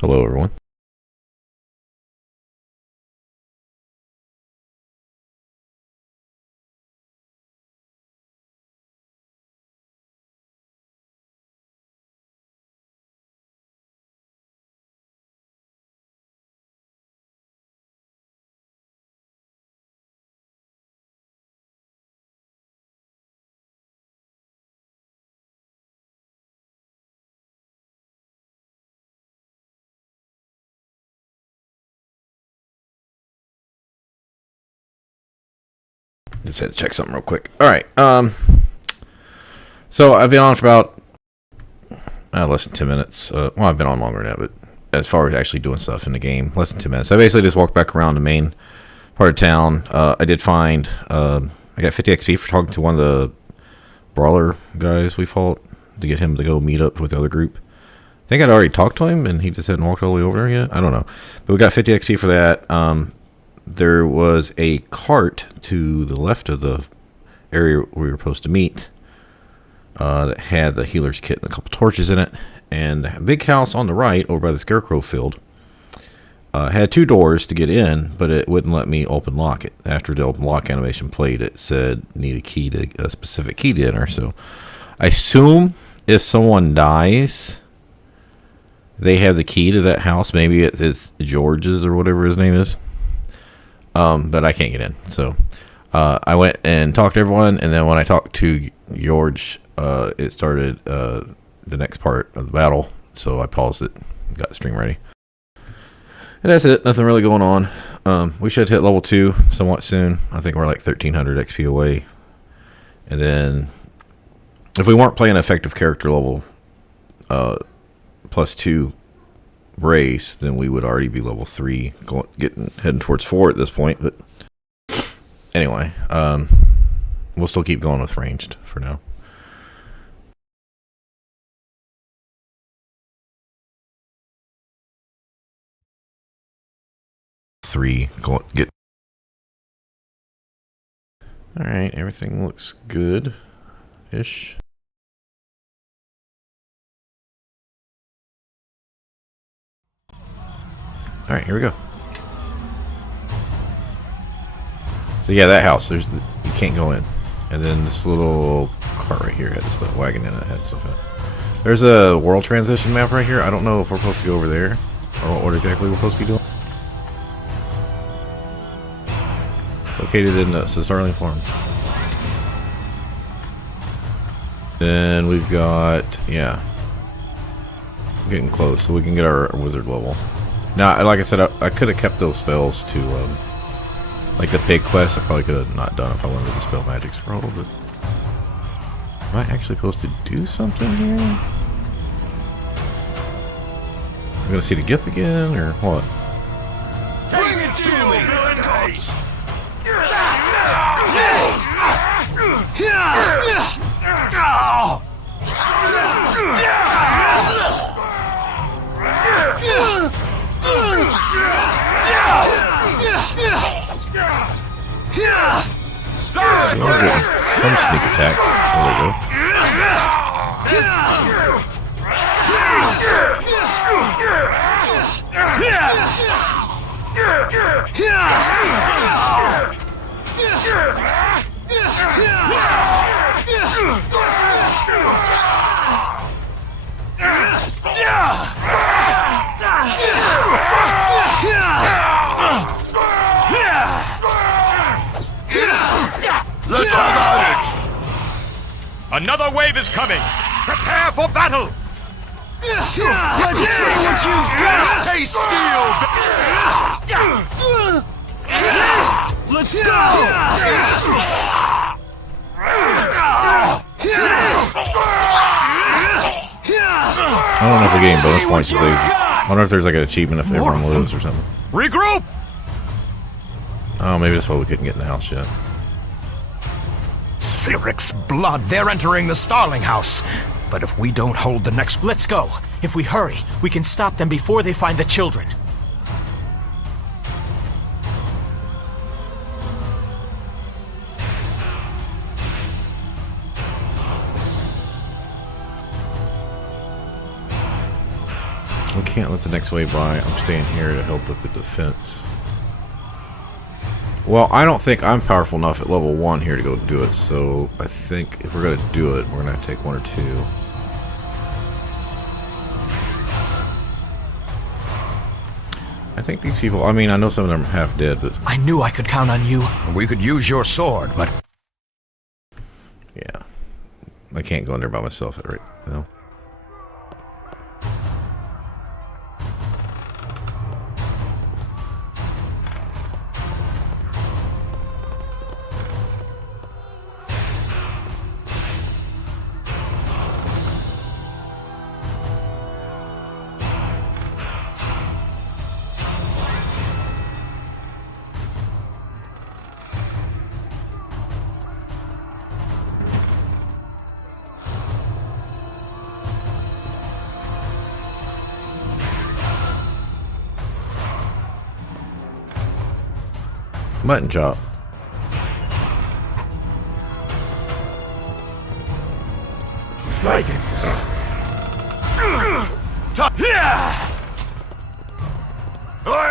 Hello, everyone. Just had to check something real quick. All right. So I've been on for about less than 10 minutes. Well, I've been on longer than that, but as far as actually doing stuff in the game, less than 10 minutes. I basically just walked back around the main part of town. I did find I got 50 XP for talking to one of the brawler guys we fought to get him to go meet up with the other group. I think I'd already talked to him, and he just hadn't walked all the way over there yet. I don't know. But we got 50 XP for that. There was a cart to the left of the area we were supposed to meet that had the healer's kit and a couple torches in it. And the big house on the right, over by the scarecrow field, had two doors to get in, but it wouldn't let me open lock it. After the open lock animation played, it said need a key to a specific key to enter. So I assume if someone dies, they have the key to that house. Maybe it's George's or whatever his name is. But I can't get in. So I went and talked to everyone, and then when I talked to George, it started the next part of the battle. So I paused it, got the stream ready. And that's it. Nothing really going on. We should hit level 2 somewhat soon. I think we're like 1,300 XP away. And then if we weren't playing effective character level +2 race, then we would already be level 3, heading towards 4 at this point. But anyway, we'll still keep going with ranged for now. All right, everything looks good ish. All right, here we go. So yeah, that house, you can't go in. And then this little cart right here had the stuff, wagon in it, had stuff in it. There's a world transition map right here. I don't know if we're supposed to go over there or what exactly we're supposed to be doing. Located in the Starling Farm. Then we've got, yeah, getting close, so we can get our wizard level. Now, like I said, I could have kept those spells to, like the pig quest. I probably could have not done if I wanted the spell magic scroll, but am I actually supposed to do something here? I'm gonna see the gift again, or what? Bring it to me! So I'm getting some sneak attack. There we go. Let's have at it! Another wave is coming! Prepare for battle! Let's see what you've got! Hey, steel! Let's go! I don't know if the game bonus points is lazy. I wonder if there's like an achievement if everyone lives or something. Regroup! Oh, maybe that's why we couldn't get in the house yet. Cyric's blood, they're entering the Starling House. But if we don't hold the next... Let's go. If we hurry, we can stop them before they find the children. Okay. can't let the next wave by. I'm staying here to help with the defense. Well, I don't think I'm powerful enough at level 1 here to go do it, so I think if we're going to do it, we're going to have to take 1 or 2. I think these people, I mean, I know some of them are half dead, but... I knew I could count on you. We could use your sword, but... Yeah. I can't go in there by myself, right? No. Mutton chop. Like it.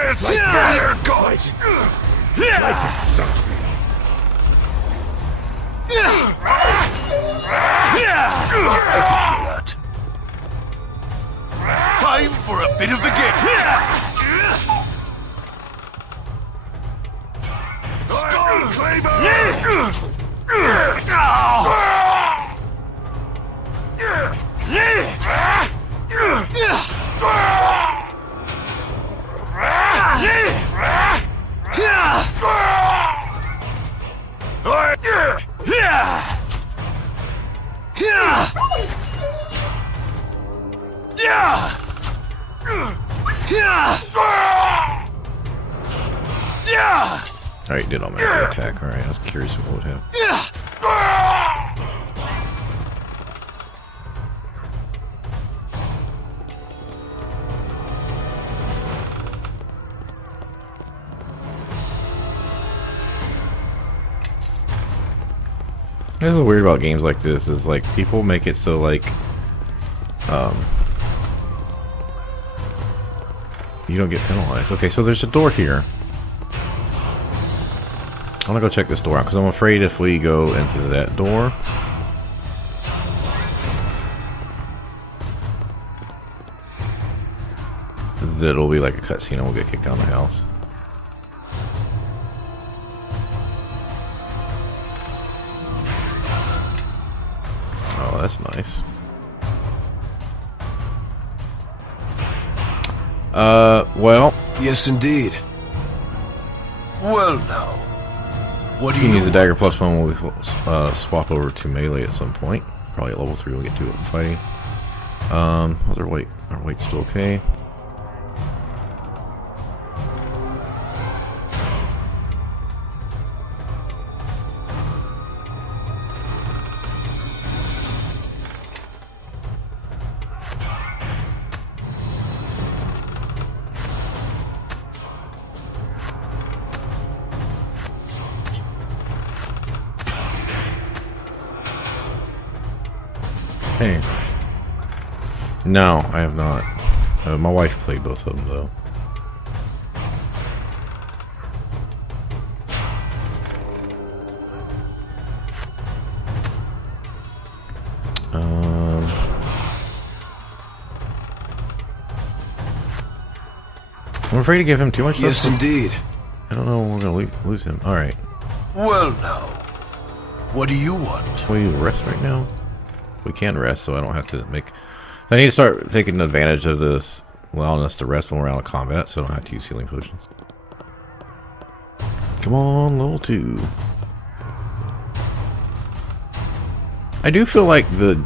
It's there it goes. Time for a bit of the game. Stone Claimer! Alright, did all my attack. Alright, I was curious what would happen. This is weird about games like this, is like people make it so like you don't get penalized. Okay, so there's a door here. I want to go check this door out because I'm afraid if we go into that door, that it'll be like a cutscene and we'll get kicked out of the house. Oh, that's nice. Well. Yes, indeed. Well, now. What do You you can use the dagger plus 1 when we swap over to melee at some point. Probably at level 3 we'll get to it in fighting. How's our weight? Our weight's still okay. Hey. No, I have not. My wife played both of them, though. I'm afraid to give him too much stuff. Yes, indeed. I don't know when we're going to lose him. Alright. Well, now. What do you want? We rest right now? We can rest, so I don't have to make... I need to start taking advantage of this, allowing us to rest when we're out of combat, so I don't have to use healing potions. Come on, level 2. I do feel like the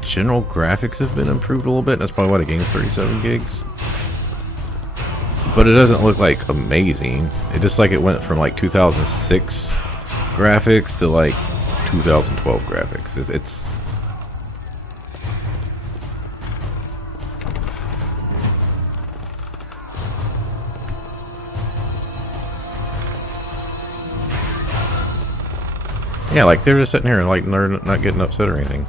general graphics have been improved a little bit. That's probably why the game's 37 gigs. But it doesn't look like amazing. It just like it went from like 2006 graphics to like 2012 graphics. It's yeah, like they're just sitting here and like they're not getting upset or anything.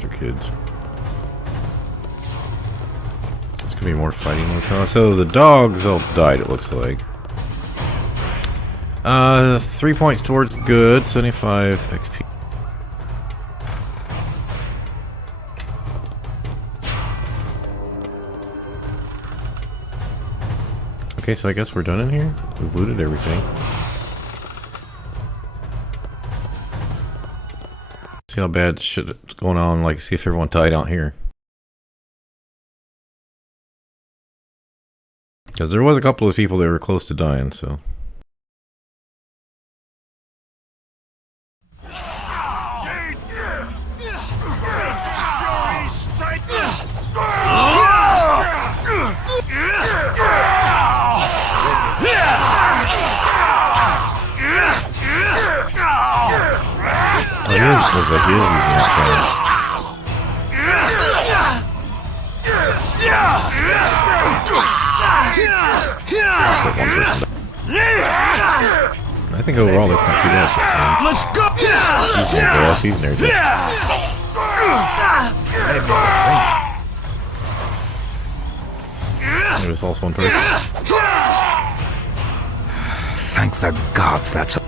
foster kids. There's gonna be more fighting. So the dogs all died, it looks like. 3 points towards good, 75 XP. Okay, so I guess we're done in here. We've looted everything. See how bad shit's going on, like see if everyone died out here. Because there was a couple of people that were close to dying, so. Oh, looks like he is using that gun. One person died. I think overall that's not too bad. Let's go! He's near death. He's near death. There was also one person. Thank the gods that's...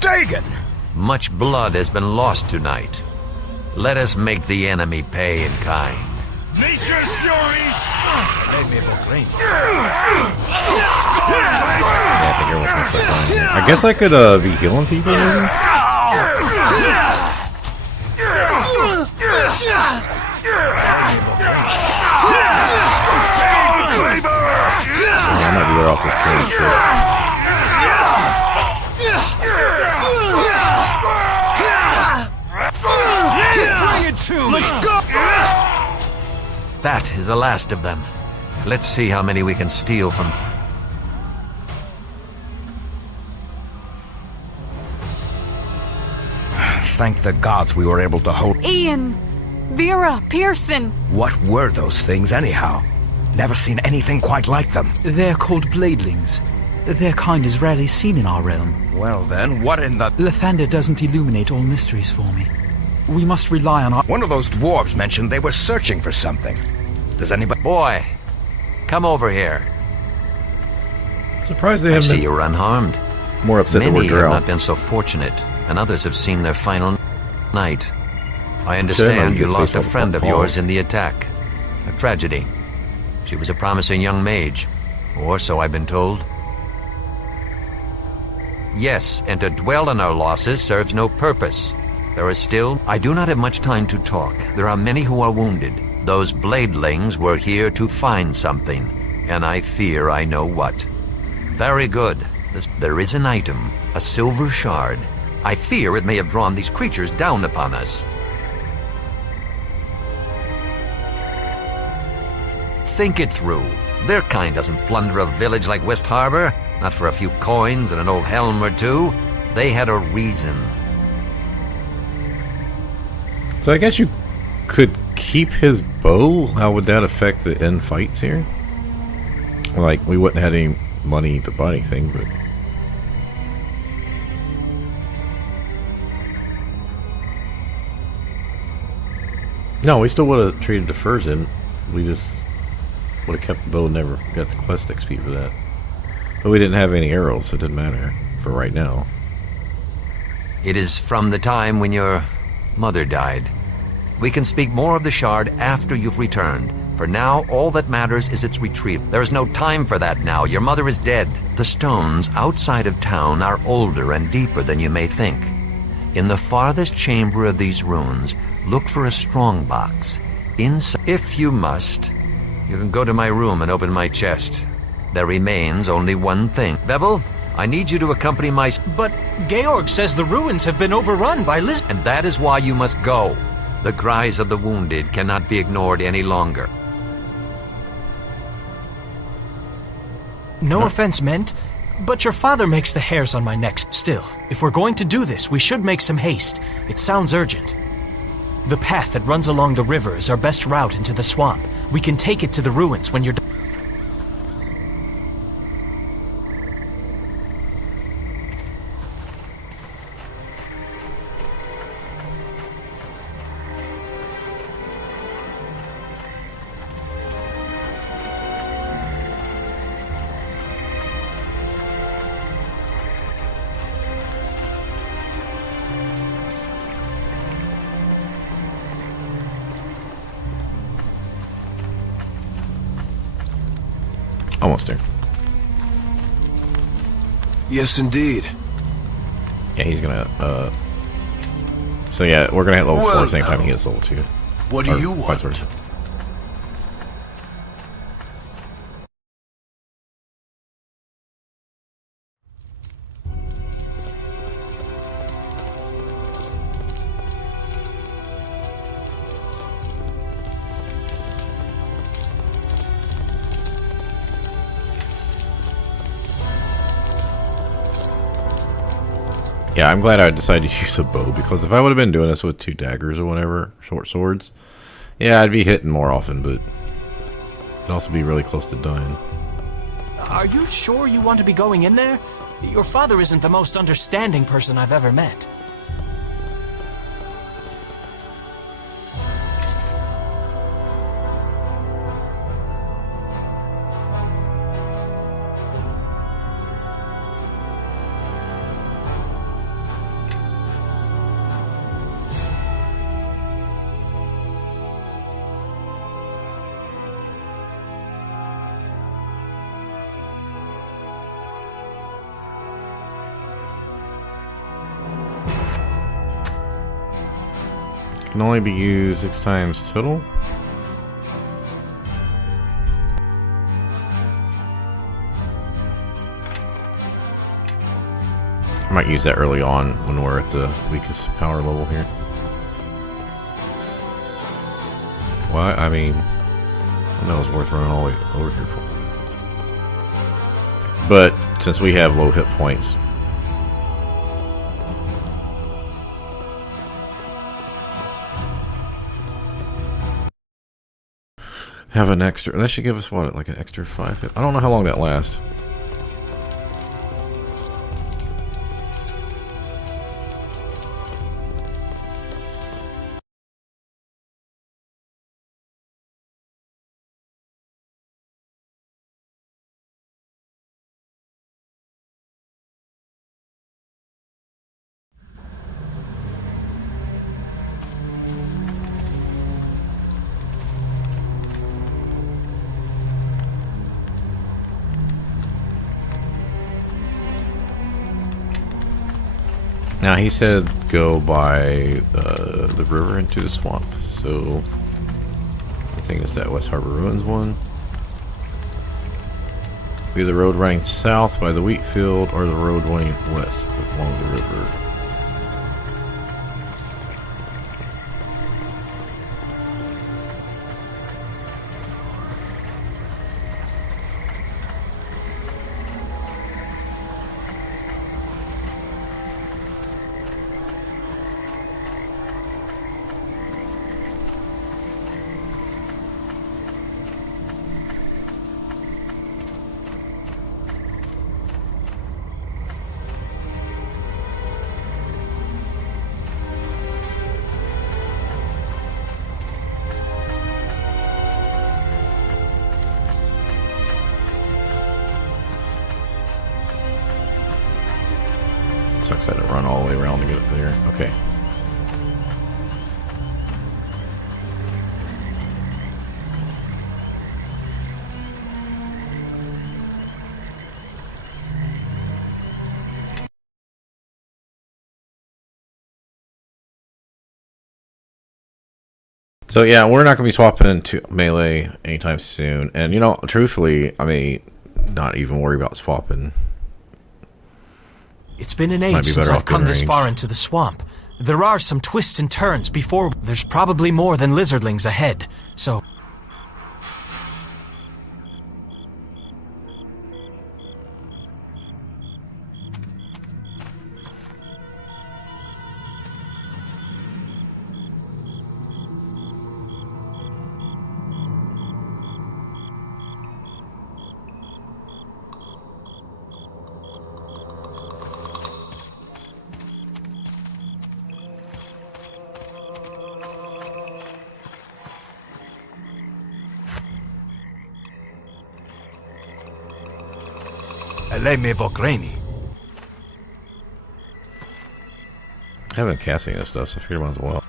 Dagon! Much blood has been lost tonight. Let us make the enemy pay in kind. Nature's furies! Yeah, I think everyone's gonna start dying here. I guess I could be healing people maybe? I might be better off just killing shit. Let's go! That is the last of them. Let's see how many we can steal from... Thank the gods we were able to hold... Ian, Vera, Pearson. What were those things anyhow? Never seen anything quite like them. They're called bladelings. Their kind is rarely seen in our realm. Well then, what in the... Lathander doesn't illuminate all mysteries for me. We must rely on our... One of those dwarves mentioned they were searching for something. Does anybody... Boy, come over here. Surprised they I haven't see been you're unharmed. more upset that Many we're have drowned. not been so fortunate, and others have seen their final night. I Shame understand I you get lost a space friend on of Paul. yours in the attack. A tragedy. She was a promising young mage, or so I've been told. Yes, and to dwell on our losses serves no purpose. There is still... I do not have much time to talk. There are many who are wounded. Those bladelings were here to find something, and I fear I know what. Very good. There is an item, a silver shard. I fear it may have drawn these creatures down upon us. Think it through. Their kind doesn't plunder a village like West Harbor, not for a few coins and an old helm or two. They had a reason. So I guess you could keep his bow. How would that affect the end fights here? Like, we wouldn't have any money to buy anything, but... No, we still would have traded the furs in. We just would have kept the bow and never got the quest XP for that. But we didn't have any arrows, so it didn't matter for right now. It is from the time when your mother died. We can speak more of the shard after you've returned. For now, all that matters is its retrieval. There is no time for that now. Your mother is dead. The stones outside of town are older and deeper than you may think. In the farthest chamber of these ruins, look for a strong box. Inside, if you must, you can go to my room and open my chest. There remains only one thing. Bevel, I need you to accompany my... But Georg says the ruins have been overrun by And that is why you must go. The cries of the wounded cannot be ignored any longer. No offense meant, but your father makes the hairs on my neck. Still, if we're going to do this, we should make some haste. It sounds urgent. The path that runs along the river is our best route into the swamp. We can take it to the ruins when you're done. Almost there. Yes, indeed. Yeah, he's gonna, so yeah, we're gonna hit level 4 at the same time he hits level 2. What do you vice want? versa. Yeah, I'm glad I decided to use a bow, because if I would have been doing this with 2 daggers or whatever, short swords, yeah, I'd be hitting more often, but it'd also be really close to dying. Are you sure you want to be going in there? Your father isn't the most understanding person I've ever met. Can only be used 6 times total. I might use that early on when we're at the weakest power level here. Well, I mean, I don't know it's worth running all the way over here for. But since we have low hit points, have an extra. That should give us what, like an extra 5 hit? I don't know how long that lasts. Now he said go by the river into the swamp, so I think it's that West Harbor Ruins one. Either the road running south by the wheat field or the road running west along the river. Sucks I had to run all the way around to get up there. Okay. So yeah, we're not going to be swapping into melee anytime soon. And you know, truthfully, I may not even worry about swapping. It's been an Might age be since better I've off come doing this range. far into the swamp. There are some twists and turns before. There's probably more than lizardlings ahead, so... Eleme Vogreni. I haven't cast any of this stuff, so I figured I might as well.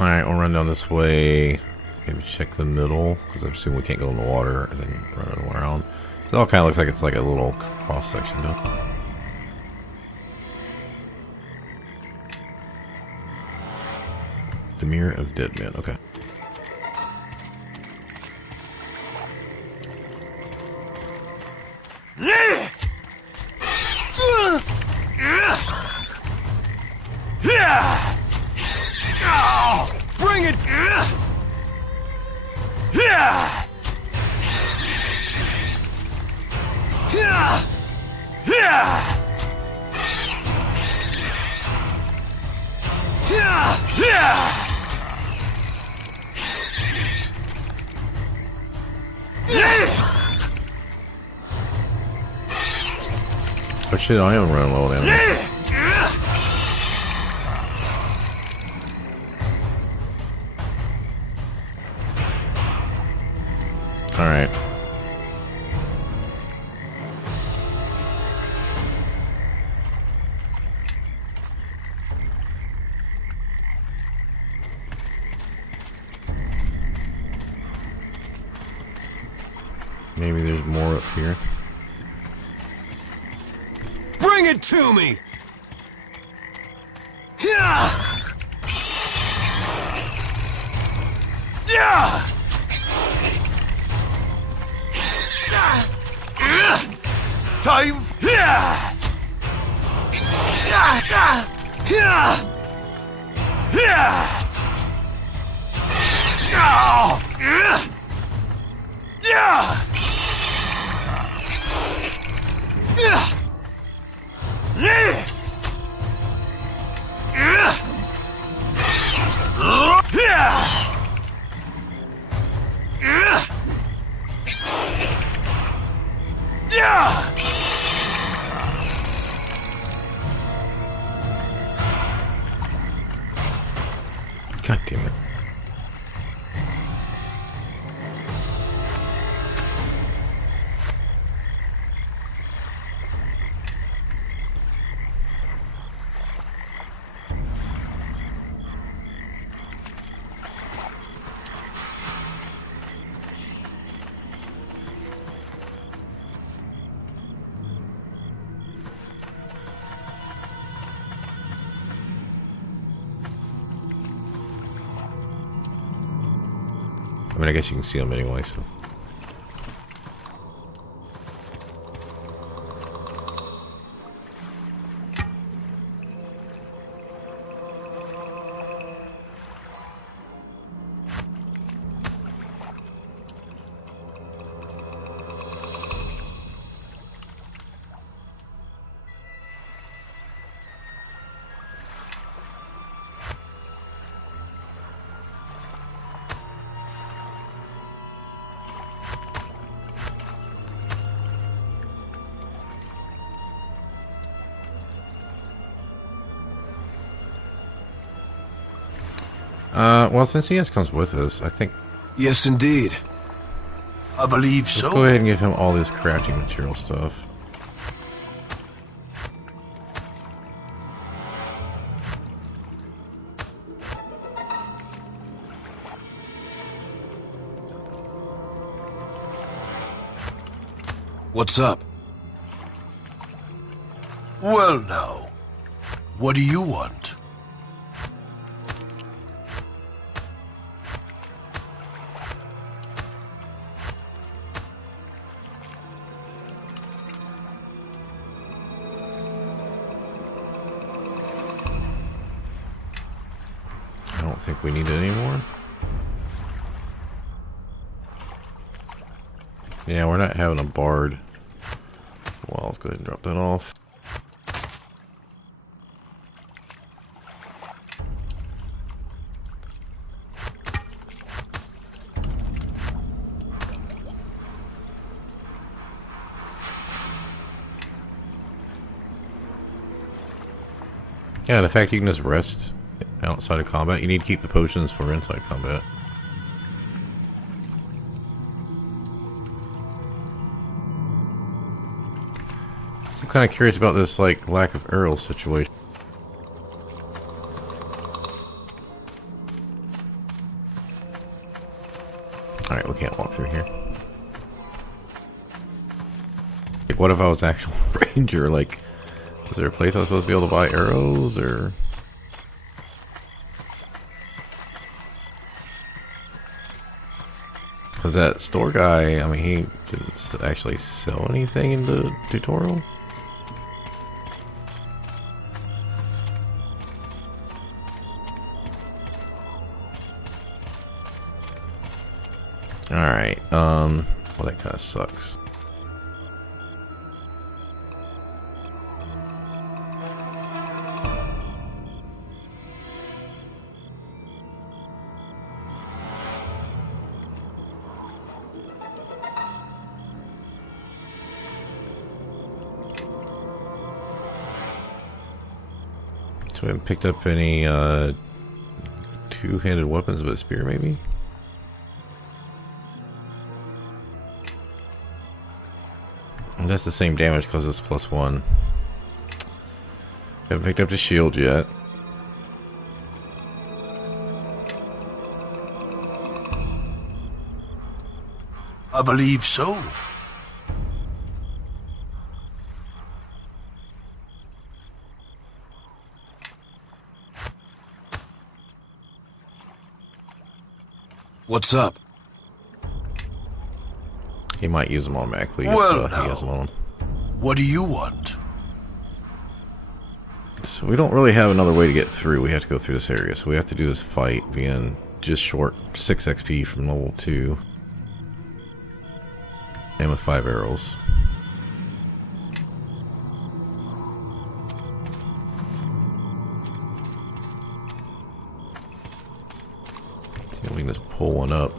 Alright, we'll run down this way. Maybe check the middle, because I assume we can't go in the water and then run around. It all kind of looks like it's like a little cross section, though. The Mirror of Dead Men, okay. Bring it! Oh shit, I am running low down there. Alright. Maybe there's more up here. Bring it to me! Yeah! Yeah! Time! Yeah! Yeah! Yeah! Yeah! Yeah! Yeah! God damn it. I mean, I guess you can see them anyway, so. Well, since he comes with us, I think Yes, indeed. I believe let's so. go ahead and give him all this crafting material stuff. What's up? Well, now. What do you want? I don't think we need it anymore. Yeah, we're not having a bard. Well, let's go ahead and drop that off. Yeah, the fact you can just rest outside of combat. You need to keep the potions for inside combat. I'm kind of curious about this, like, lack of arrow situation. Alright, we can't walk through here. Like, what if I was an actual ranger? Like, was there a place I was supposed to be able to buy arrows, or... Because that store guy, I mean, he didn't actually sell anything in the tutorial. Alright, well, that kind of sucks. So we haven't picked up any two-handed weapons but a spear, maybe? And that's the same damage because it's +1. Haven't picked up the shield yet. I believe so. What's up? He might use them automatically Well, if he has them on. What do you want? So we don't really have another way to get through. We have to go through this area. So we have to do this fight being just short 6 XP from level 2. And with 5 arrows. See if we can just pull one up.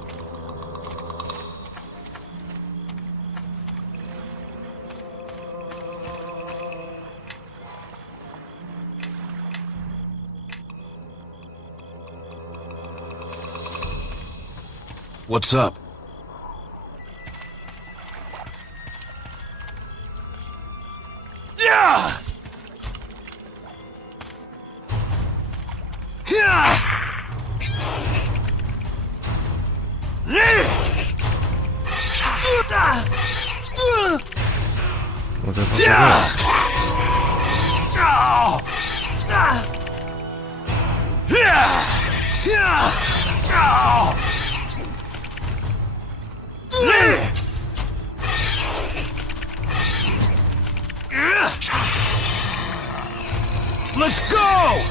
What's up? Yeah! Yeah! What the fuck is that? Let's go!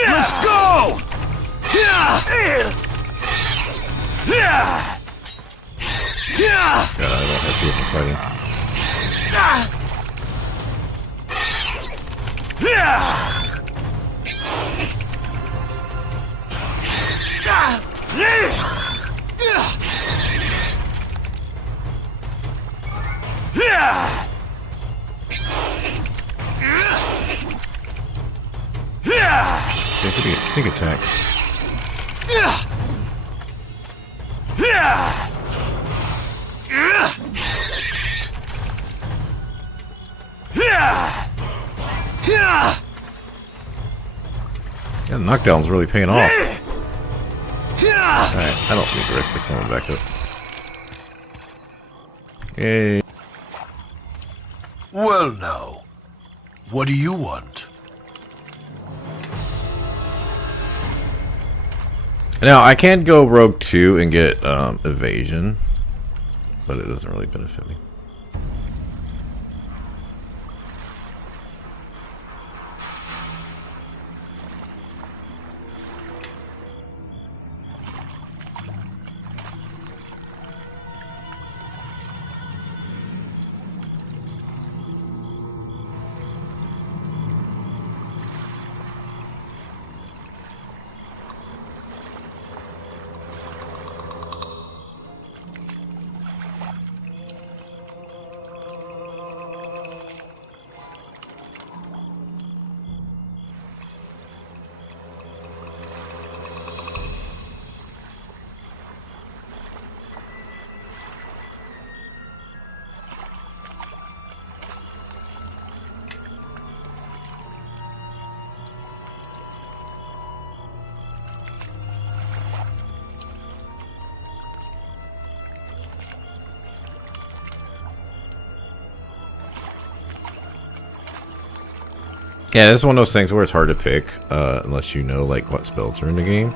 Let's go! God, I don't have to do fighting. Sneak attacks. Yeah, knockdown's really paying off. Alright, I don't need to risk this one back up. Yay. Well, now. What do you want? Now, I can go Rogue 2 and get evasion, but it doesn't really benefit me. Yeah, this is one of those things where it's hard to pick unless you know like what spells are in the game.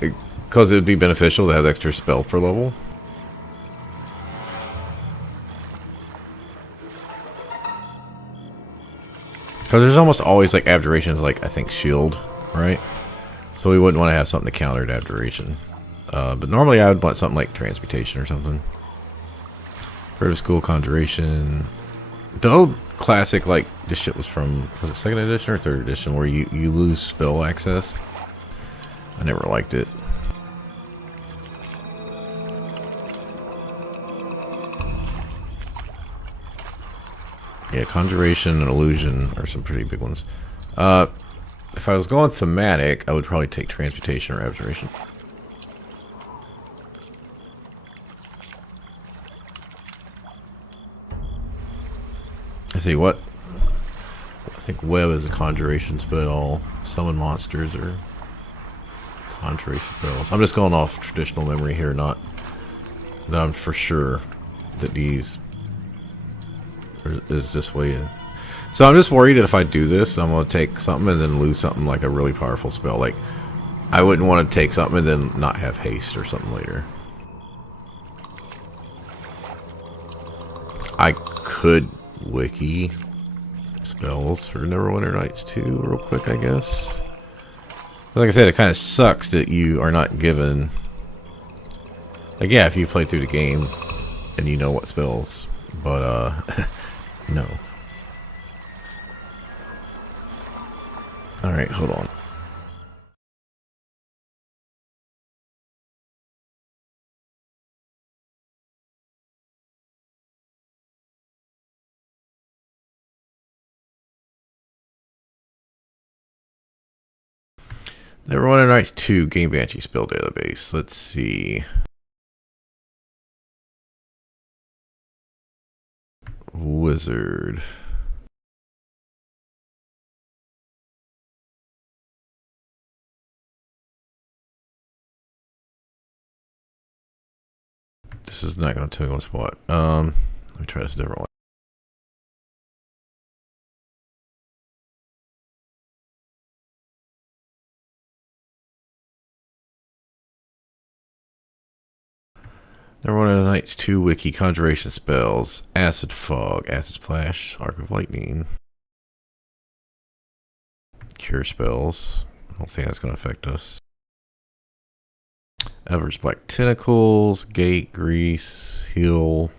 Because it would be beneficial to have extra spell per level. Because there's almost always like abjurations, like I think shield, right? So we wouldn't want to have something to counter abjuration. But normally I would want something like transmutation or something. Bird of School Conjuration. The old classic, like this shit was from, was it 2nd edition or 3rd edition, where you lose spell access. I never liked it. Yeah, Conjuration and Illusion are some pretty big ones. If I was going thematic, I would probably take Transmutation or Abjuration. I see what? I think Web is a Conjuration spell. Summon monsters or Conjuration spells. I'm just going off traditional memory here, not that I'm for sure that these is this way. So I'm just worried that if I do this, I'm going to take something and then lose something like a really powerful spell. Like, I wouldn't want to take something and then not have haste or something later. I could wiki spells for Neverwinter Nights 2 real quick, I guess. Like I said, it kind of sucks that you are not given... Like, yeah, if you played through the game and you know what spells, but, no. Alright, hold on. Neverwinter Nights 2 Game Banshee spell database. Let's see. Wizard. This is not going to tell me what's what. Let me try this different one. Neverwinter Nights 2 Wiki Conjuration spells. Acid Fog, Acid Splash, Arc of Lightning. Cure spells. I don't think that's going to affect us. Ever's Black Tentacles, Gate, Grease, Heal.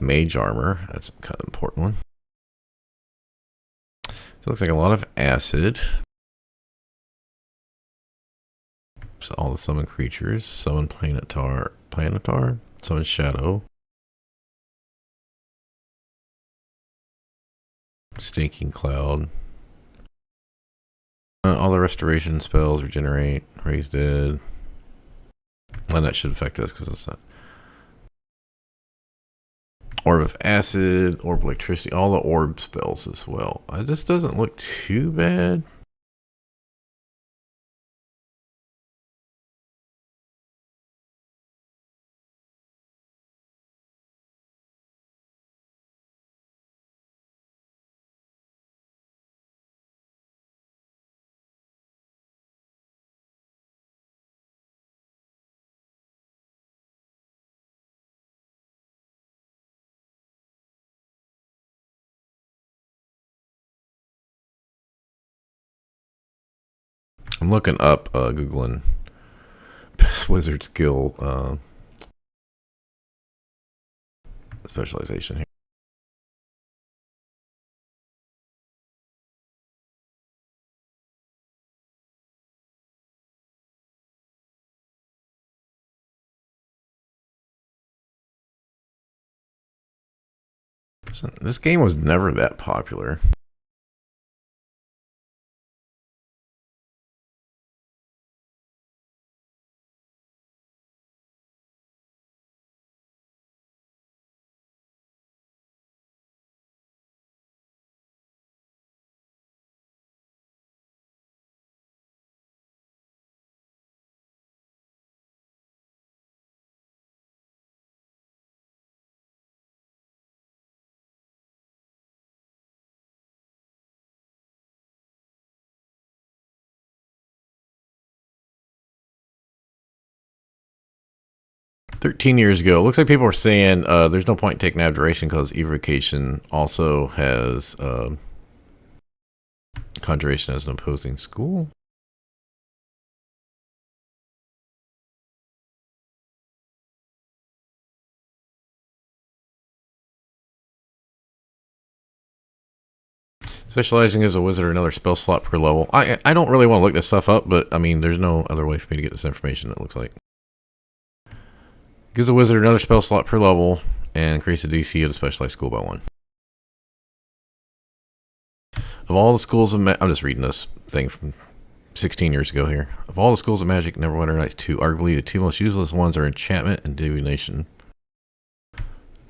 Mage Armor, that's kind of an important one. So it looks like a lot of acid. So all the summon creatures. Summon Planetar, summon Shadow. Stinking Cloud. All the restoration spells, regenerate, raise dead. And that should affect us because it's not. Orb of Acid, Orb of Electricity, all the orb spells as well. This doesn't look too bad. I'm looking up, Googling Best Wizard skill specialization here. This game was never that popular. 13 years ago. Looks like people were saying there's no point in taking abjuration because evocation also has conjuration as an opposing school. Specializing as a wizard or another spell slot per level. I don't really want to look this stuff up, but I mean, there's no other way for me to get this information, it looks like. Gives a wizard another spell slot per level and increase the DC of the specialized school by 1. Of all the schools of I'm just reading this thing from 16 years ago here. Of all the schools of magic, Neverwinter Nights 2, arguably the 2 most useless ones are enchantment and divination.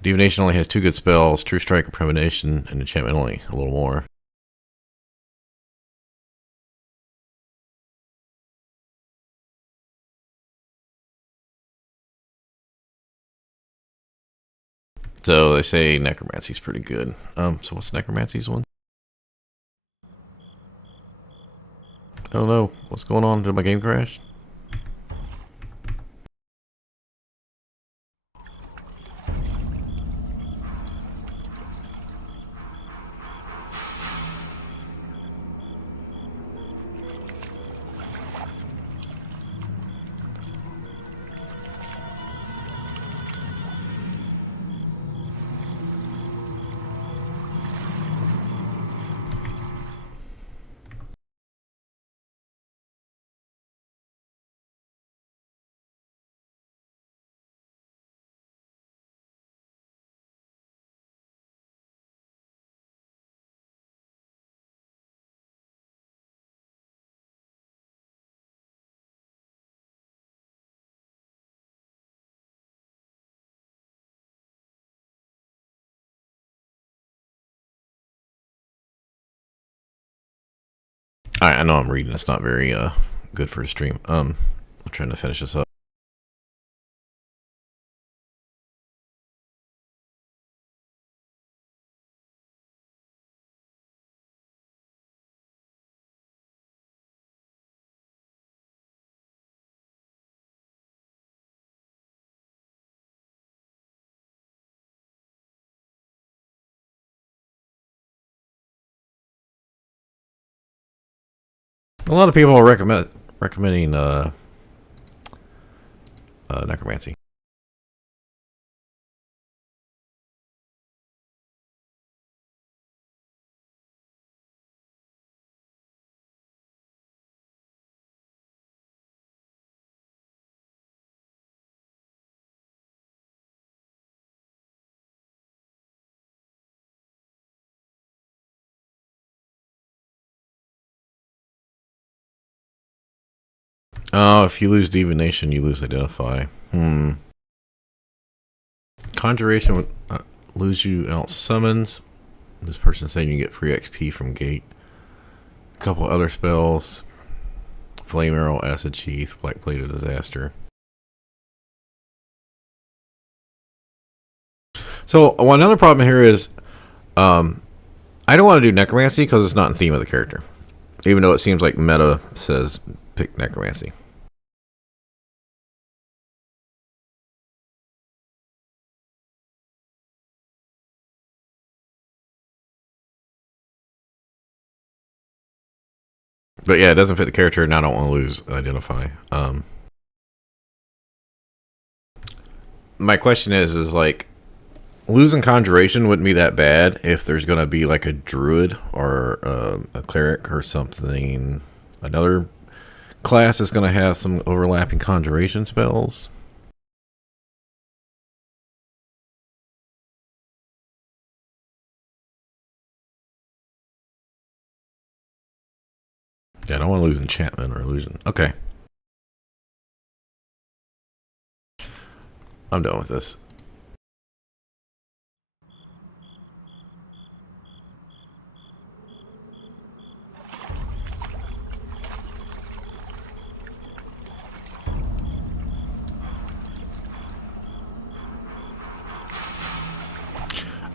Divination only has 2 good spells, True Strike and Premonition, and enchantment only a little more. So they say necromancy's pretty good. So what's necromancy's one? Oh no, what's going on? Did my game crash? I know I'm reading. It's not very good for a stream. I'm trying to finish this up. A lot of people are recommending necromancy. Oh, if you lose divination, you lose identify. Conjuration would lose you out summons. This person saying you get free XP from gate. A couple other spells. Flame arrow, acid sheath, black plate of disaster. So one other problem here is I don't want to do necromancy because it's not in theme of the character. Even though it seems like meta says pick necromancy. But yeah, it doesn't fit the character, and I don't want to lose identify. My question is like, losing conjuration wouldn't be that bad if there's going to be like a druid or a cleric or something. Another class is going to have some overlapping conjuration spells. Yeah, I don't want to lose enchantment or illusion. Okay. I'm done with this.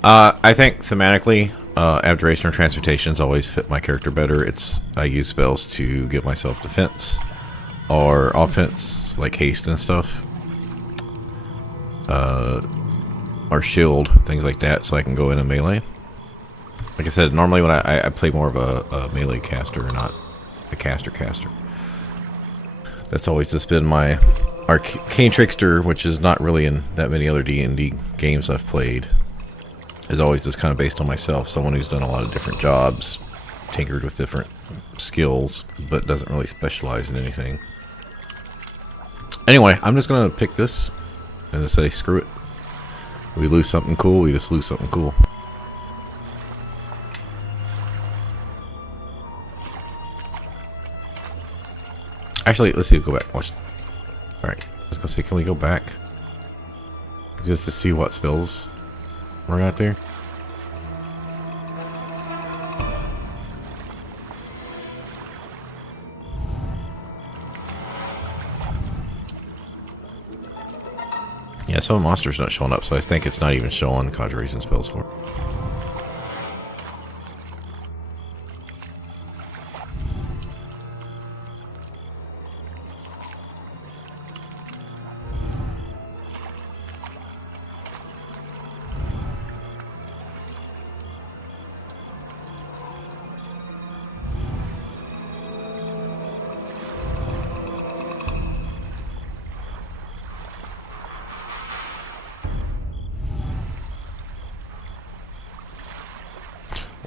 I think thematically, abjuration or transmutations always fit my character better. I use spells to give myself defense or offense, like haste and stuff. or shield, things like that, so I can go in a melee. Like I said, normally when I play more of a melee caster, not a caster. That's always just been my arcane trickster, which is not really in that many other D&D games I've played. Is always just kind of based on myself, someone who's done a lot of different jobs, tinkered with different skills, but doesn't really specialize in anything. Anyway, I'm just gonna pick this and just say screw it. We lose something cool, we just lose something cool. Actually, let's see, go back. Watch. Alright, I was gonna say, can we go back? Just to see what spells we're out there. Yeah, some monsters not showing up, so I think it's not even showing conjuration spells for it.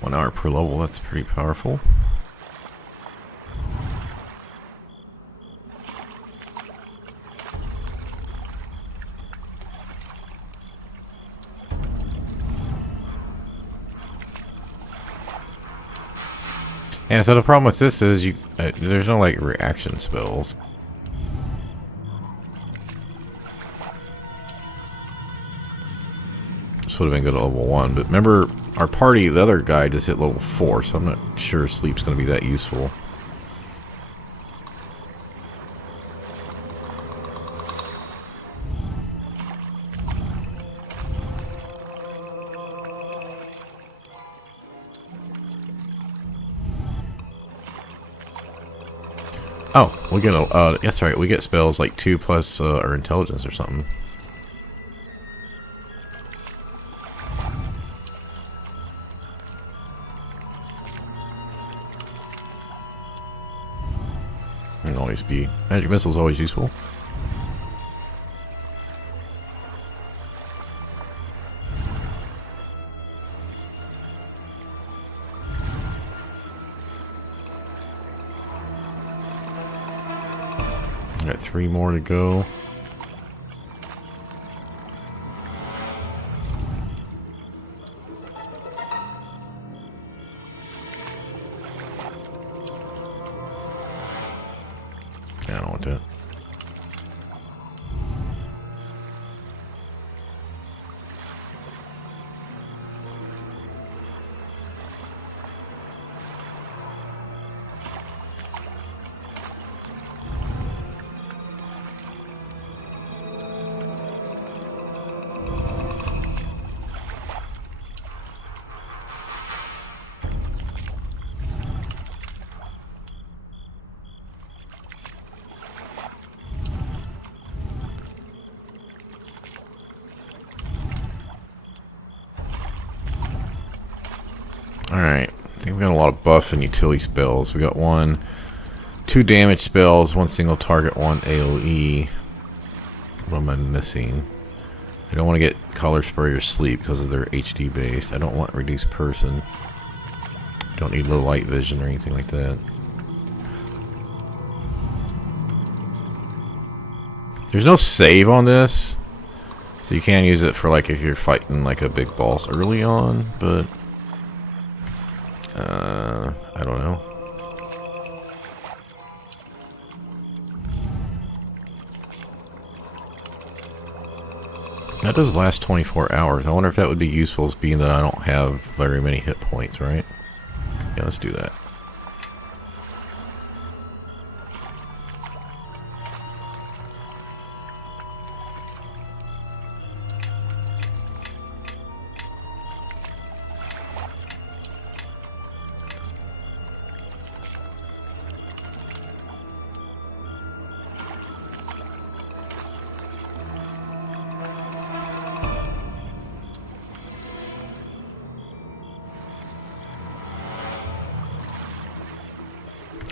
One hour per level, that's pretty powerful. Yeah, so the problem with this is there's no like reaction spells. This would have been good at level 1, but remember our party, the other guy just hit level 4, so I'm not sure sleep's going to be that useful. Oh, we get a, that's right, we get spells like 2 plus our intelligence or something. Can always be, magic missile is always useful. Got 3 more to go. I don't want that. Alright, I think we got a lot of buff and utility spells. We got 2 damage spells, 1 single target, 1 AoE. What am I missing? I don't want to get color spray or sleep because of their HD based. I don't want reduced person. Don't need low light vision or anything like that. There's no save on this, so you can use it for like if you're fighting like a big boss early on, but I don't know. That does last 24 hours. I wonder if that would be useful, being that I don't have very many hit points, right? Yeah, let's do that.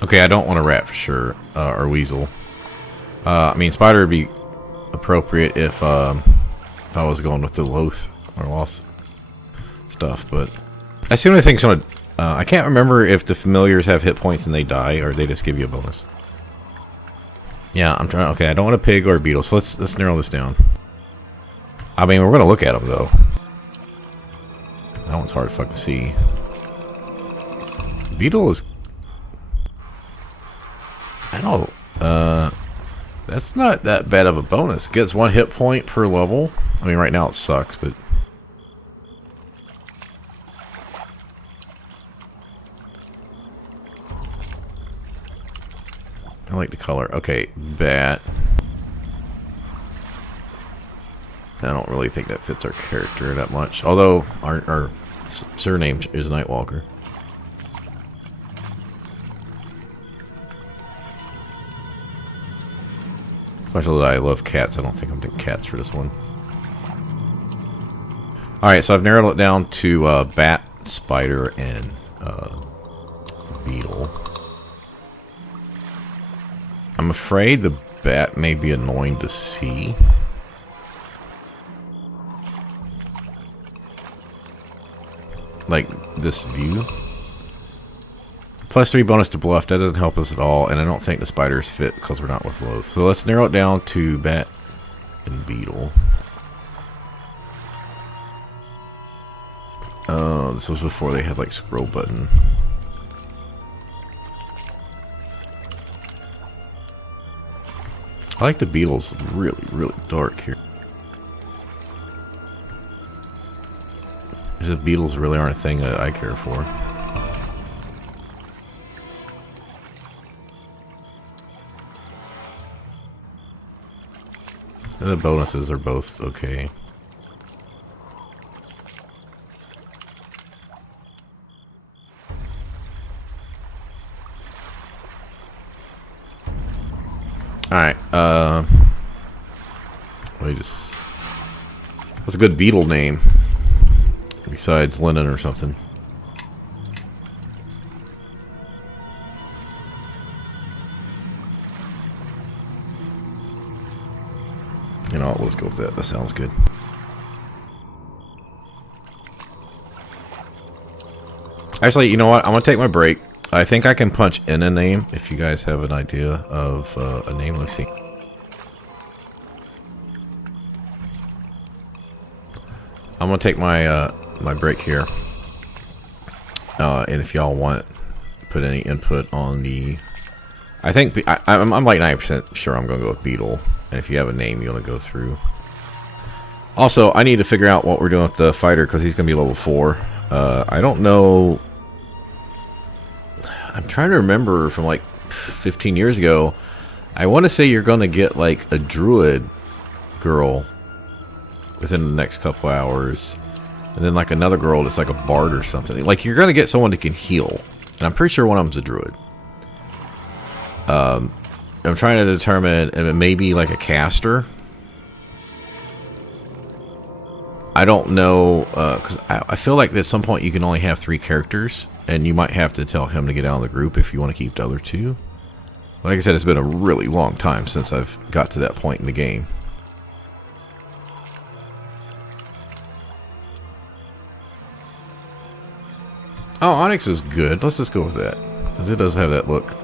Okay, I don't want a rat for sure, or weasel. I mean, spider would be appropriate if I was going with the loth or loth stuff, but I see what I think. I can't remember if the familiars have hit points and they die, or they just give you a bonus. Yeah, I'm trying. Okay, I don't want a pig or a beetle, so let's narrow this down. I mean, we're gonna look at them though. That one's hard to fucking see. Beetle is. I don't. That's not that bad of a bonus. Gets 1 hit point per level. I mean, right now it sucks, but. I like the color. Okay, bat. I don't really think that fits our character that much. Although our surname is Nightwalker. Especially that I love cats. I don't think I'm doing cats for this one. Alright, so I've narrowed it down to bat, spider, and beetle. I'm afraid the bat may be annoying to see. Like this view. +3 bonus to bluff. That doesn't help us at all. And I don't think the spiders fit because we're not with loath. So let's narrow it down to bat and beetle. This was before they had like scroll button. I like the beetles really, really dark here. Because the beetles really aren't a thing that I care for. And the bonuses are both okay. Alright, what's a good beetle name? Besides Lennon or something. You know, let's go with that. That sounds good. Actually, you know what? I'm gonna take my break. I think I can punch in a name if you guys have an idea of a name. Let's see. I'm gonna take my my break here, and if y'all want, put any input on the. I think I'm like 90% sure I'm gonna go with beetle, and if you have a name you want to go through. Also, I need to figure out what we're doing with the fighter because he's gonna be level 4. I don't know. I'm trying to remember from like 15 years ago. I want to say you're gonna get like a druid girl within the next couple hours, and then like another girl that's like a bard or something. Like you're gonna get someone that can heal, and I'm pretty sure one of them's a druid. I'm trying to determine, and it may be like a caster. I don't know, because I feel like at some point you can only have 3 characters, and you might have to tell him to get out of the group if you want to keep the other 2. Like I said, it's been a really long time since I've got to that point in the game. Oh, Onyx is good. Let's just go with that, because it does have that look.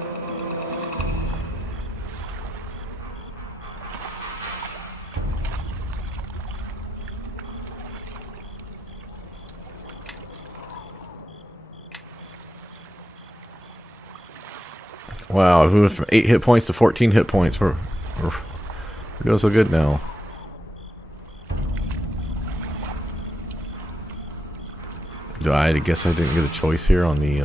Wow, we went from 8 hit points to 14 hit points. We're doing so good now. I guess I didn't get a choice here on the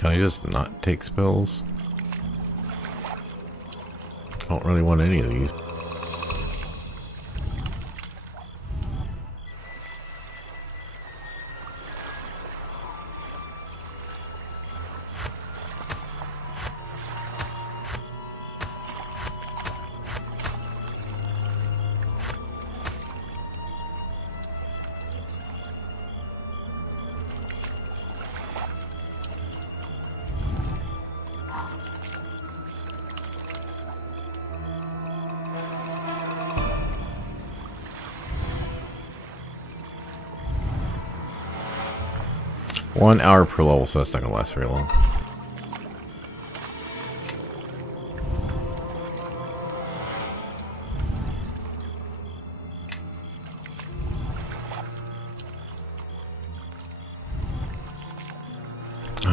Can I just not take spells? I don't really want any of these. 1 hour per level, so that's not gonna last very long.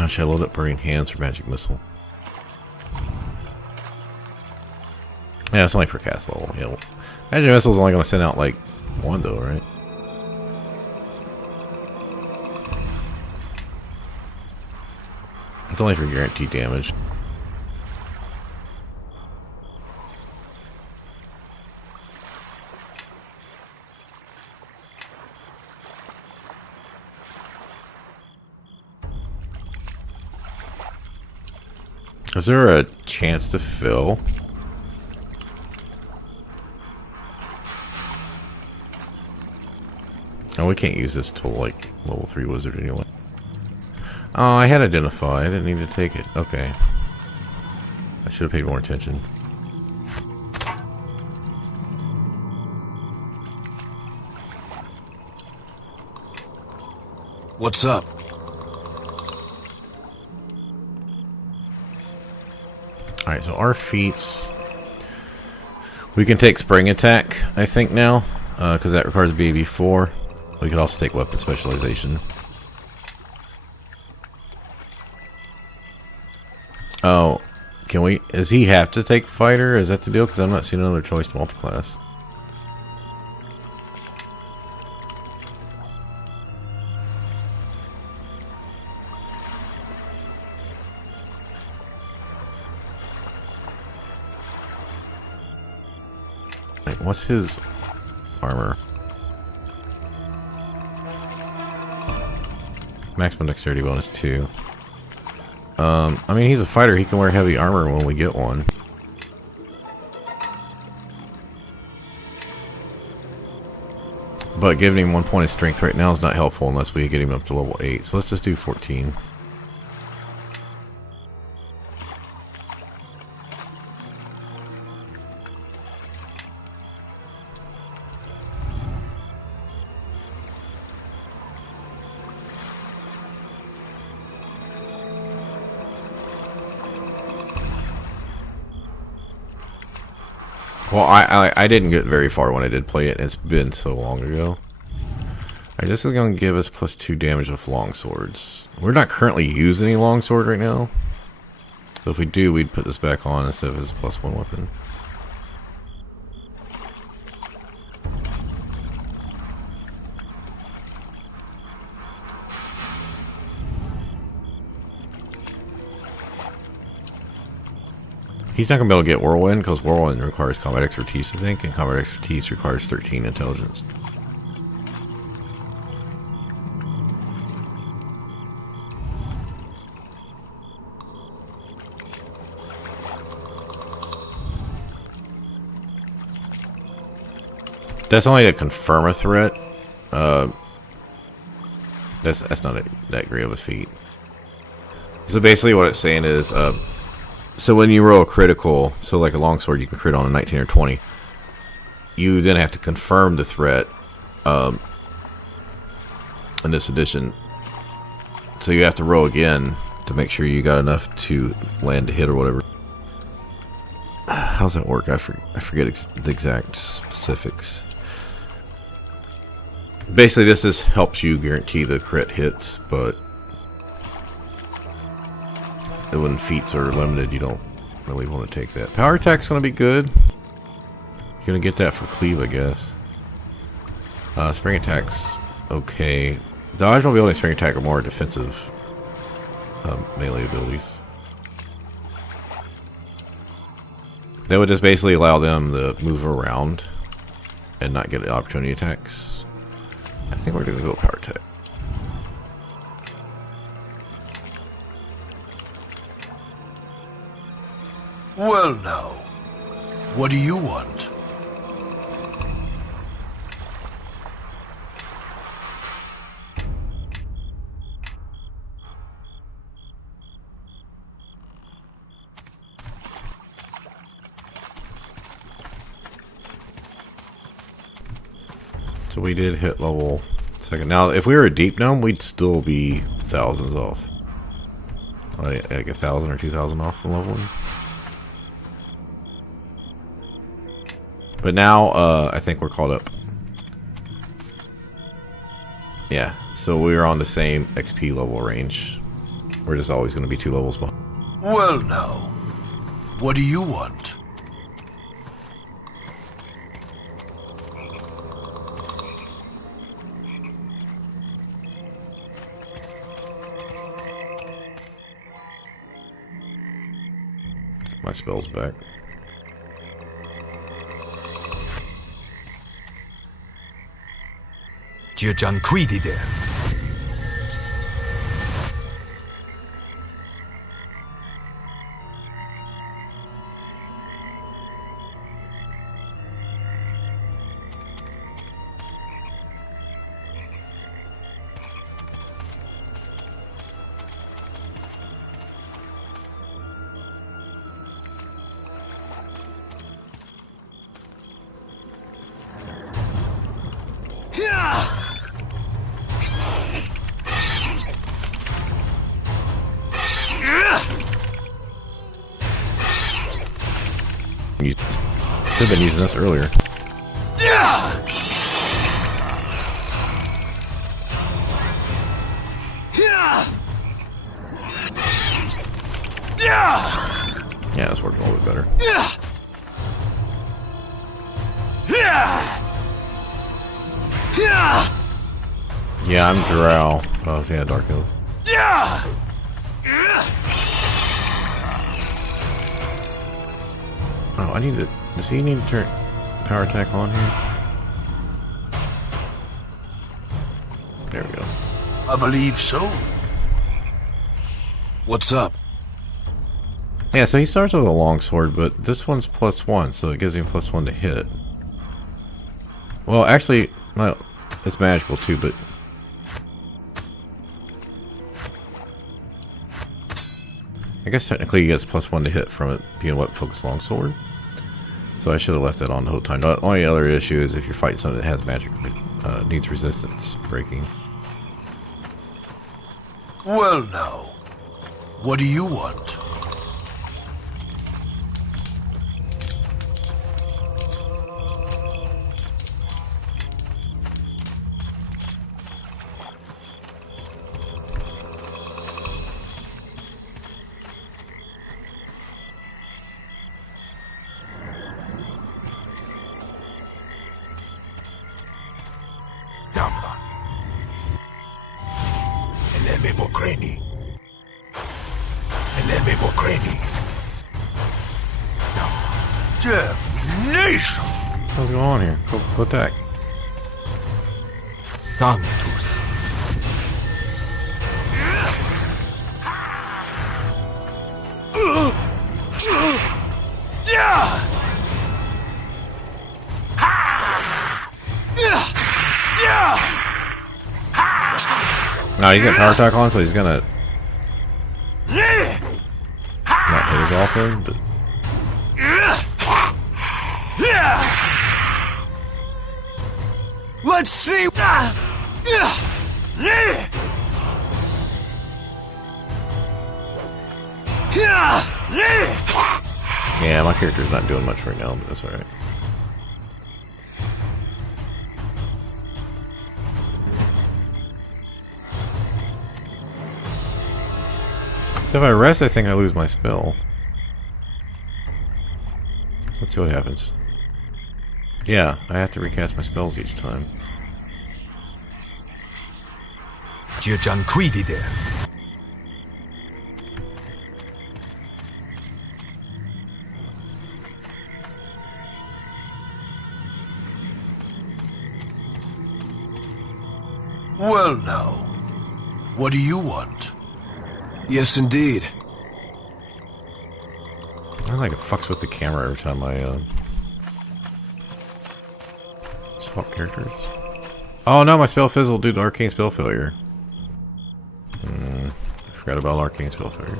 Should I load up Burning Hands or Magic Missile? Yeah, it's only per cast level. Yeah, well, Magic Missile is only going to send out like 1 though, right? It's only for guaranteed damage. Is there a chance to fill? Oh, we can't use this till like level 3 wizard anyway. Oh, I had Identify. I didn't need to take it. Okay. I should have paid more attention. What's up? Alright, so our feats... We can take Spring Attack, I think, now. Because that requires BB4. We could also take Weapon Specialization. Oh, can we... Does he have to take Fighter? Is that the deal? Because I'm not seeing another choice to multiclass. What's his armor? Maximum dexterity bonus 2. I mean, he's a fighter. He can wear heavy armor when we get one. But giving him 1 point of strength right now is not helpful unless we get him up to level 8. So let's just do 14. Well, I didn't get very far when I did play it. It's been so long ago. Alright, this is going to give us +2 damage with longswords. We're not currently using any longsword right now. So if we do, we'd put this back on instead of his +1 weapon. He's not going to be able to get Whirlwind, because Whirlwind requires combat expertise, I think, and combat expertise requires 13 intelligence. That's only to confirm a threat. That's not that great of a feat. So basically what it's saying is... So when you roll a critical, so like a longsword, you can crit on a 19 or 20. You then have to confirm the threat in this edition. So you have to roll again to make sure you got enough to land a hit or whatever. How's that work? I forget the exact specifics. Basically, this just helps you guarantee the crit hits, but when feats are limited, you don't really want to take that. Power attack's going to be good. You're going to get that for cleave, I guess. Spring attack's okay. Dodge, mobility, and spring attack are more defensive melee abilities. That would just basically allow them to move around and not get opportunity attacks. I think we're going to go power attack. Well now, what do you want? So we did hit level 2nd. Now, if we were a deep gnome, we'd still be thousands off. Like 1,000 or 2,000 off from leveling. But now, I think we're caught up. Yeah, so we're on the same XP level range. We're just always going to be 2 levels behind. Well now, what do you want? My spell's back. Gianquidide. You could have been using this earlier. Yeah, it's working a little bit better. Yeah, I'm Drow. Oh, yeah, Dark Elf. Oh, I need to... Does he need to turn power attack on here? There we go. I believe so. What's up? Yeah, so he starts with a longsword, but this one's +1, so it gives him +1 to hit. Well, actually, well, it's magical too, but... I guess technically he gets +1 to hit from it being a weapon-focused longsword. So I should have left that on the whole time. The only other issue is if you're fighting something that has magic, needs resistance breaking. Well now, what do you want? Dobra. Eleme Vokreni. Eleme Vokreni. Damnation! What's going on here? Go attack. Sanctus. No, he's got power attack on, so he's gonna not hit his offering, but Let's see. yeah, my character's not doing much right now, but that's alright. So if I rest, I think I lose my spell. Let's see what happens. Yeah, I have to recast my spells each time. Gianquidide. Well now, what do you want? Yes, indeed. I like it fucks with the camera every time I swap characters. Oh no, my spell fizzled due to arcane spell failure. I forgot about arcane spell failure.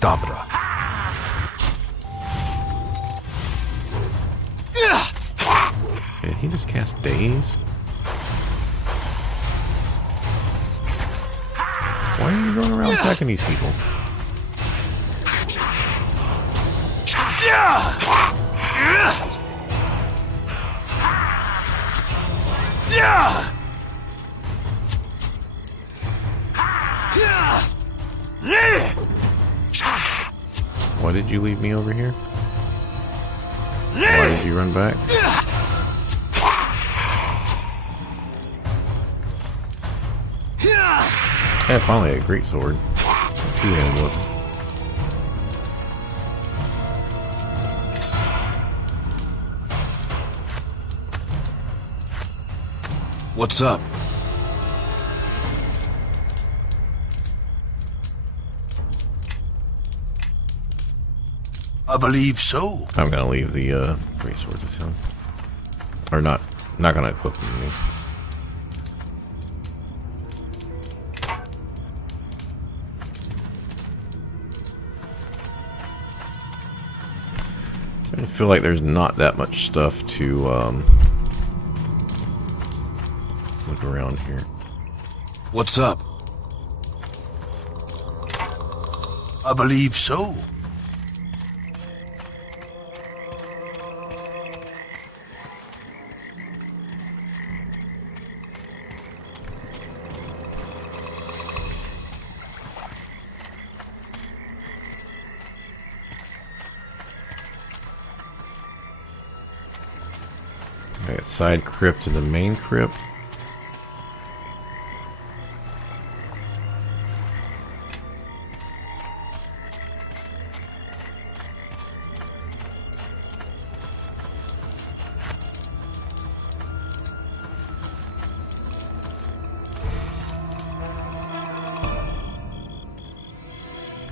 Dobra. Did he just cast Daze? Why are you going around attacking these people? Why did you leave me over here? Why did you run back? Yeah, finally a great sword. Two-handed weapon. What's up? I believe so. I'm gonna leave the great sword this time. Or not gonna equip them to me. I feel like there's not that much stuff to look around here. What's up? I believe so. Okay, side crypt to the main crypt.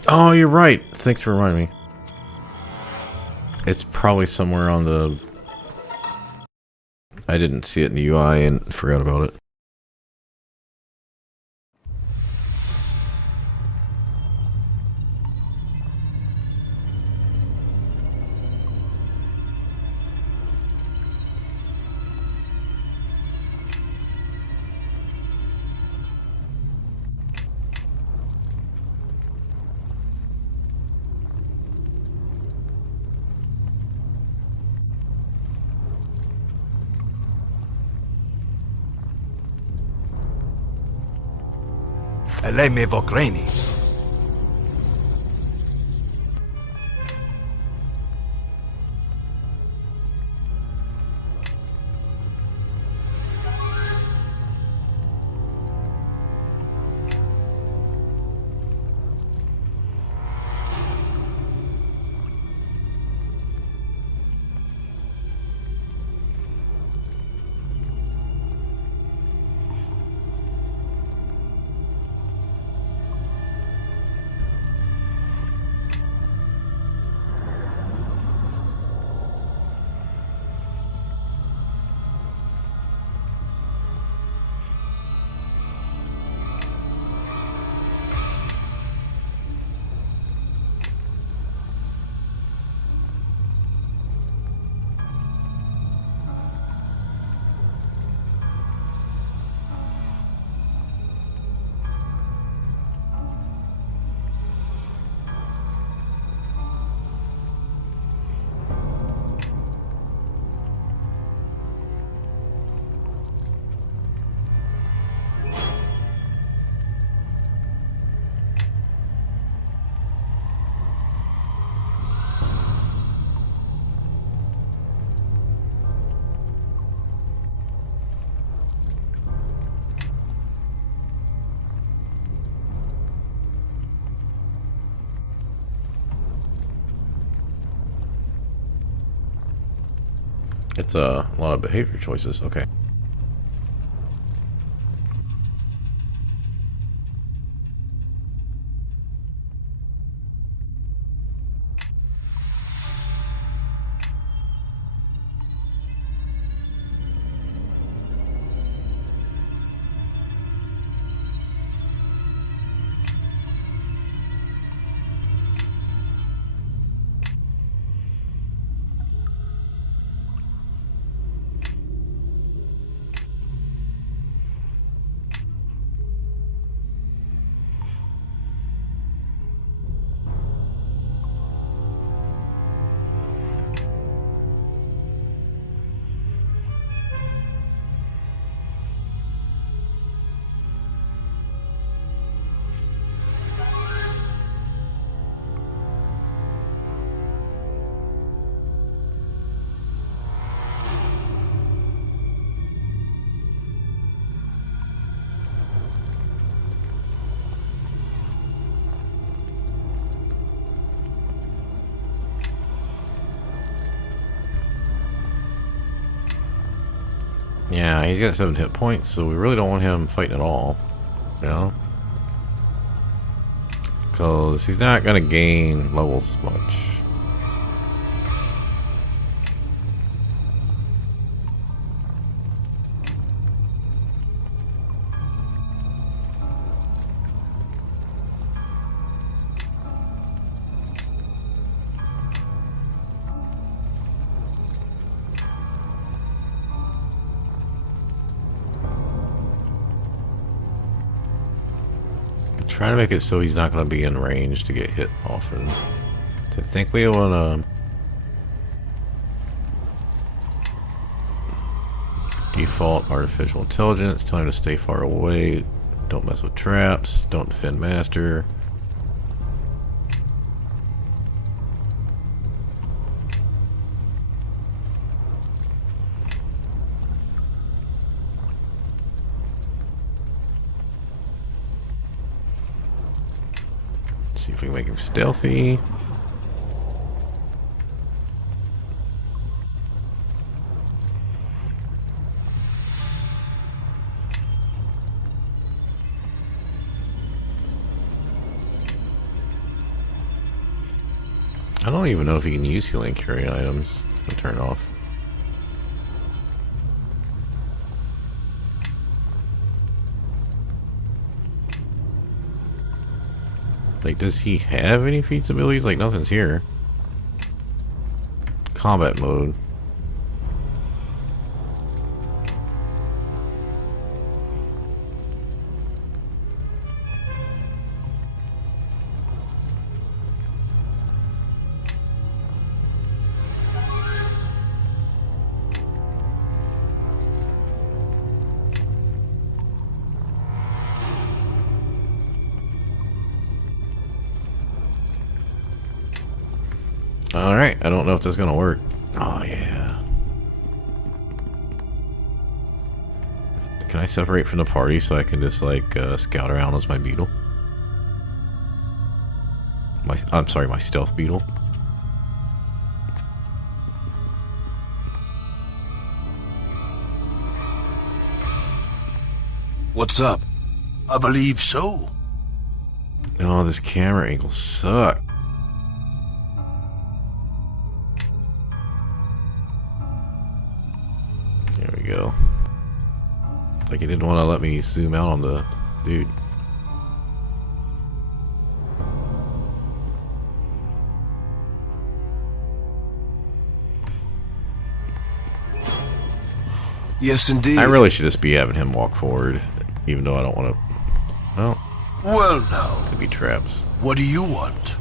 Oh, you're right. Thanks for reminding me. It's probably somewhere on the... I didn't see it in the UI and forgot about it. Eleme Vokraini. It's a lot of behavior choices. Okay. Yeah, he's got 7 hit points, so we really don't want him fighting at all. You know? Because he's not going to gain levels much. Trying to make it so he's not going to be in range to get hit often. So I think we want to default artificial intelligence, tell him to stay far away, don't mess with traps, don't defend master. See if we can make him stealthy. I don't even know if he can use healing carry items. I'll turn it off. Like, does he have any feats abilities? Like, nothing's here. Combat mode. Alright, I don't know if that's gonna work. Oh, yeah. Can I separate from the party so I can just, like, scout around as my beetle? I'm sorry, my stealth beetle. What's up? I believe so. Oh, this camera angle sucks. There we go. Like, it didn't want to let me zoom out on the dude. Yes, indeed. I really should just be having him walk forward, even though I don't want to. Well, Well, now, could be traps. what do you want?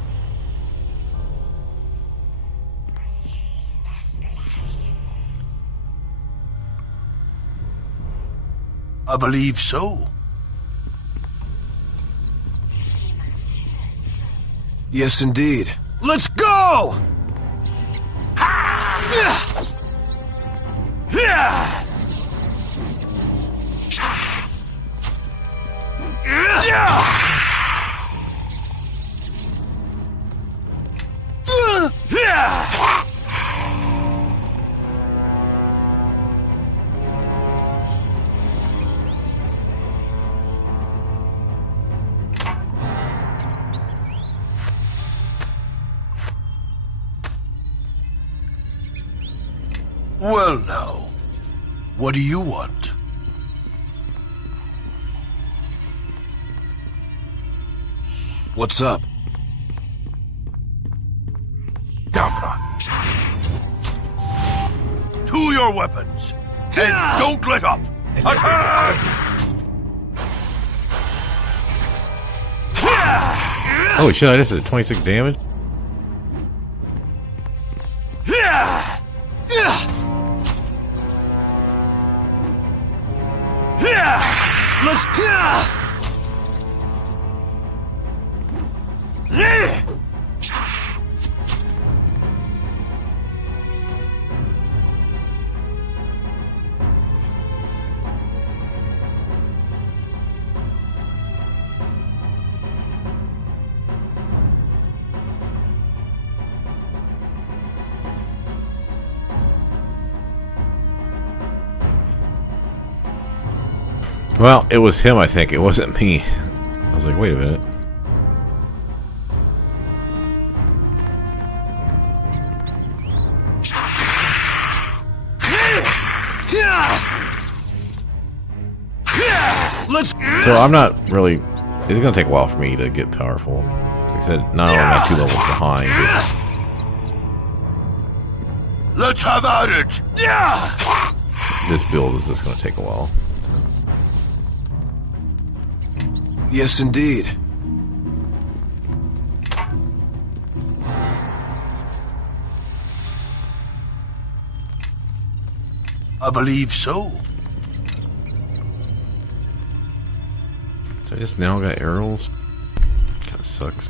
I believe so. Yes, indeed. Let's go! Well, now, what do you want? What's up? To your weapons! And don't let up! Attack! Holy shit, I just did 26 damage? Let's go! Well, it was him, I think. It wasn't me. I was like, wait a minute. So I'm not really... It's going to take a while for me to get powerful. As I said, not only am I 2 levels behind, Let's have at it! but this build is just going to take a while. Yes, indeed. I believe so. So I just now got arrows. Kind of sucks.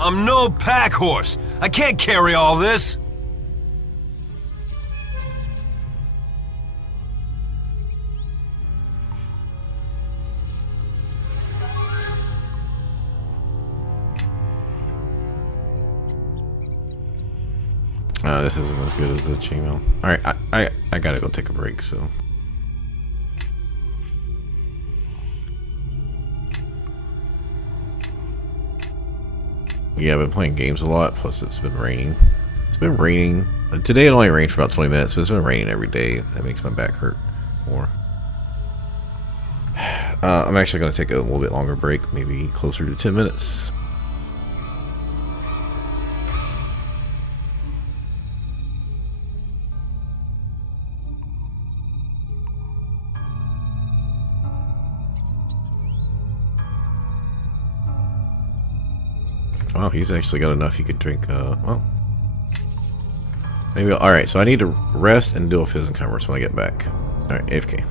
I'm no pack horse. I can't carry all this. This isn't as good as the chainmail. Alright, I gotta go take a break, so... Yeah, I've been playing games a lot, plus it's been raining. It's been raining. Today it only rained for about 20 minutes, but it's been raining every day. That makes my back hurt more. I'm actually going to take a little bit longer break, maybe closer to 10 minutes. Wow, he's actually got enough he could drink, well... Maybe, alright, so I need to rest and do a fizz encumbrance when I get back. Alright, AFK.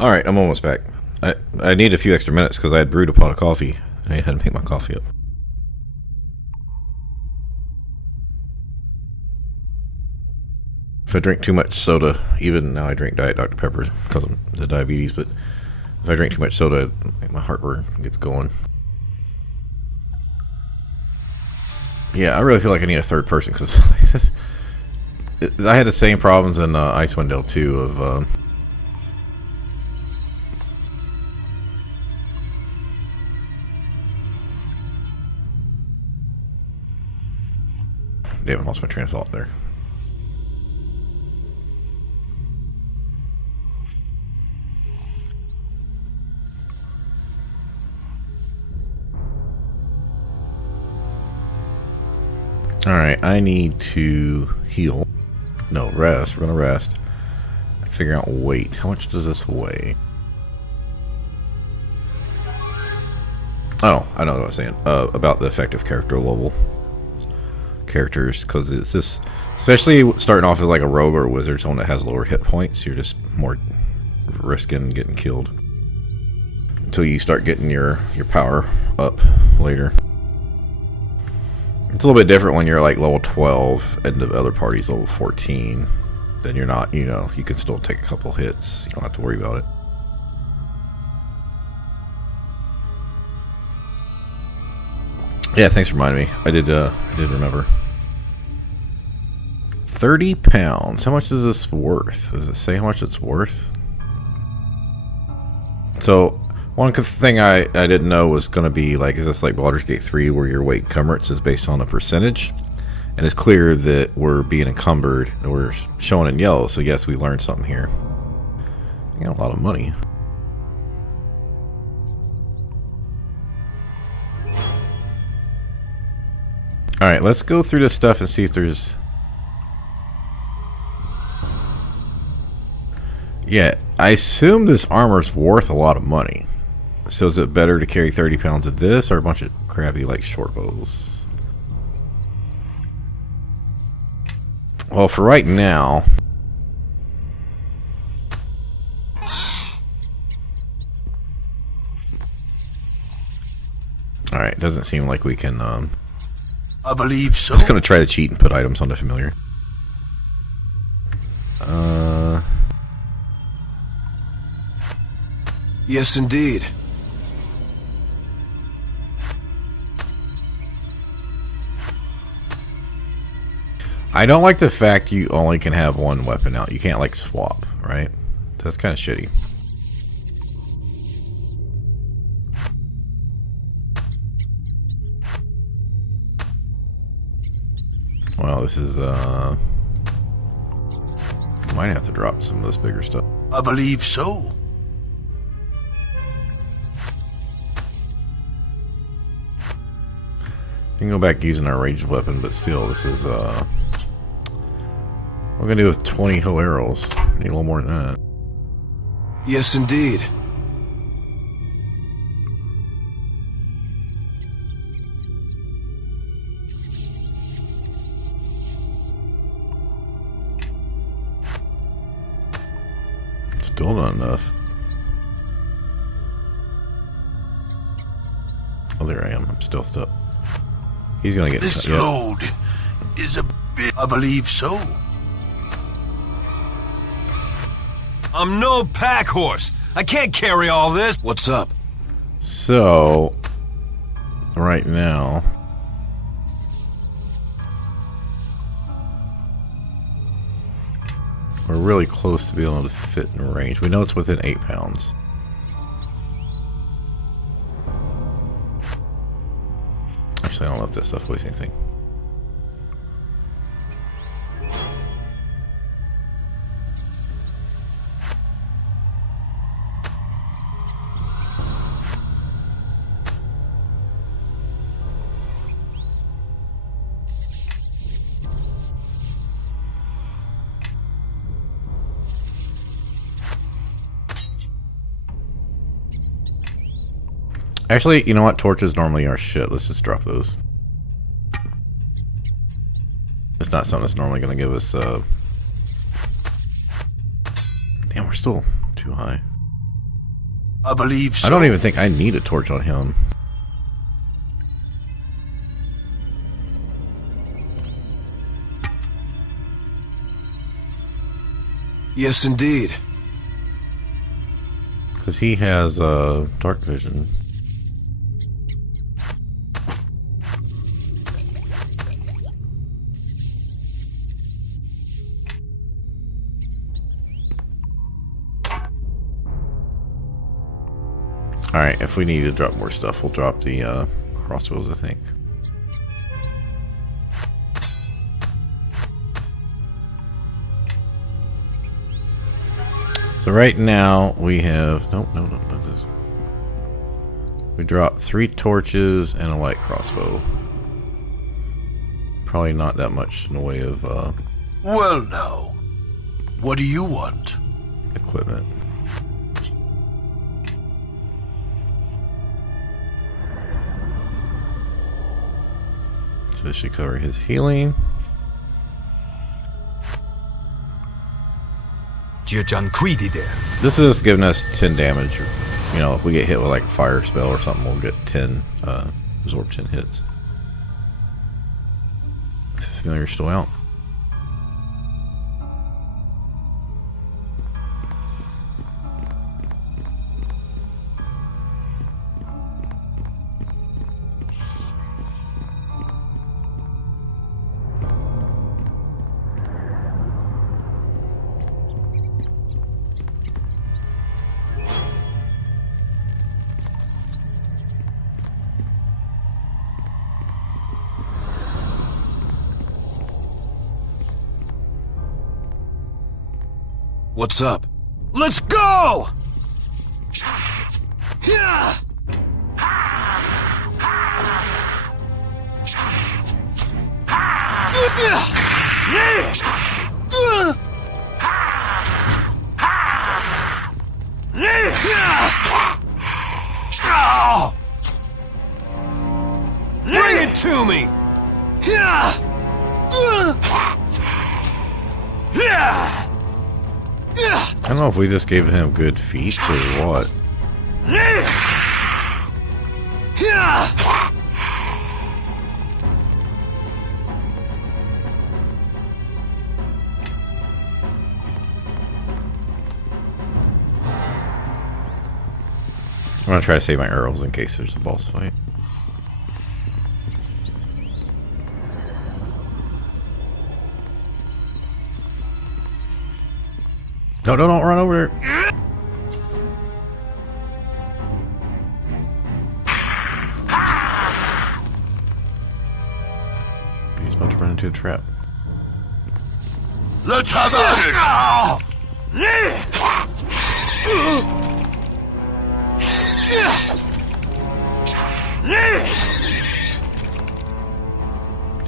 Alright, I'm almost back. I need a few extra minutes because I had brewed a pot of coffee. I had to make my coffee up. If I drink too much soda, even now I drink Diet Dr. Pepper because of the diabetes, but if I drink too much soda, my heartburn gets going. Yeah, I really feel like I need a third person because I had the same problems in Icewind Dale 2 of damn, I lost my train of thought there. Alright, I need to heal. No, rest. We're gonna rest. Figure out weight. How much does this weigh? Oh, I know what I was saying. About the effective character level. Characters, because it's just, especially starting off as like a rogue or a wizard, someone that has lower hit points, you're just more risking getting killed. Until you start getting your power up later. It's a little bit different when you're like level 12 and the other party's level 14. Then you're not, you know, you can still take a couple hits. You don't have to worry about it. Yeah, thanks for reminding me. I did remember. 30 pounds. How much is this worth? Does it say how much it's worth? So, one thing I didn't know was going to be like, is this like Baldur's Gate 3 where your weight encumbrance is based on a percentage? And it's clear that we're being encumbered and we're showing in yellow, so yes, we learned something here. I got a lot of money. Alright, let's go through this stuff and see if there's... Yeah, I assume this armor's worth a lot of money. So is it better to carry 30 pounds of this or a bunch of crappy like short bows? Well, for right now... Alright, doesn't seem like we can... I believe so. I'm just going to try to cheat and put items on the familiar. Yes, indeed. I don't like the fact you only can have one weapon out. You can't like swap, right? That's kind of shitty. Well, this is might have to drop some of this bigger stuff. I believe so. We can go back using our ranged weapon, but still, this is what we're gonna do with 20 hoe arrows. Need a little more than that. Yes, indeed. Still not enough. Oh, there I am. I'm stealthed up. He's gonna get This yeah. load is a bit. I believe so. I'm no pack horse. I can't carry all this. What's up? So, right now, we're really close to being able to fit in range. We know it's within 8 pounds. Actually, I don't know if this stuff weighs anything. Actually, you know what? Torches normally are shit. Let's just drop those. It's not something that's normally going to give us, Damn, we're still too high. I believe so. I don't even think I need a torch on him. Yes, indeed. Because he has dark vision. Alright, if we need to drop more stuff, we'll drop the crossbows, I think. So right now we have no, not this. We dropped 3 torches and a light crossbow. Probably not that much in the way of Well now, what do you want? equipment. So this should cover his healing. This is giving us 10 damage. You know, if we get hit with like a fire spell or something, we'll get 10, absorb 10 hits. Familiar's still out. What's up? Let's go! Bring it to me! I don't know if we just gave him good feet or what. I'm gonna try to save my arrows in case there's a boss fight. No, don't run over there. He's about to run into a trap. Let's have at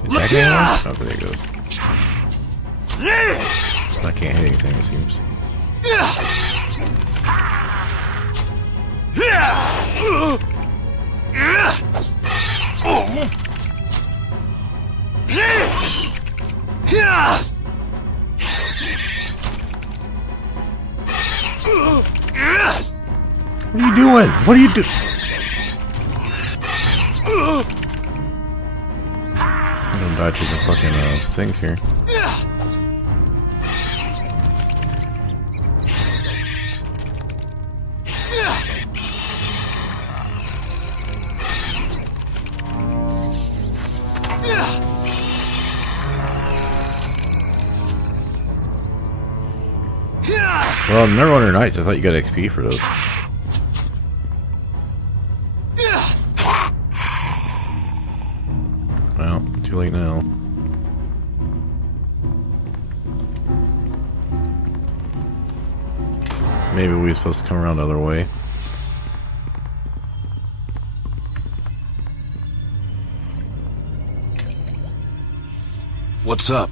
Is that getting on? Oh, there he goes. I can't hit anything, it seems. What are you doing? What are you doing? I'm gonna die to the fucking things here. Well, Neverwinter Nights, I thought you got XP for those. Well, too late now. Maybe we were supposed to come around the other way. What's up?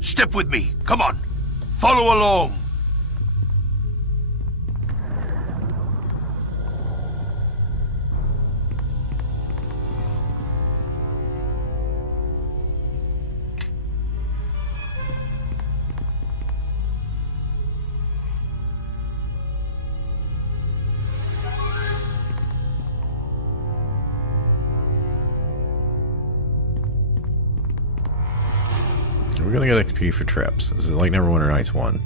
Step with me. Come on. Follow along. We're gonna get XP for traps. This is like Neverwinter Nights 1.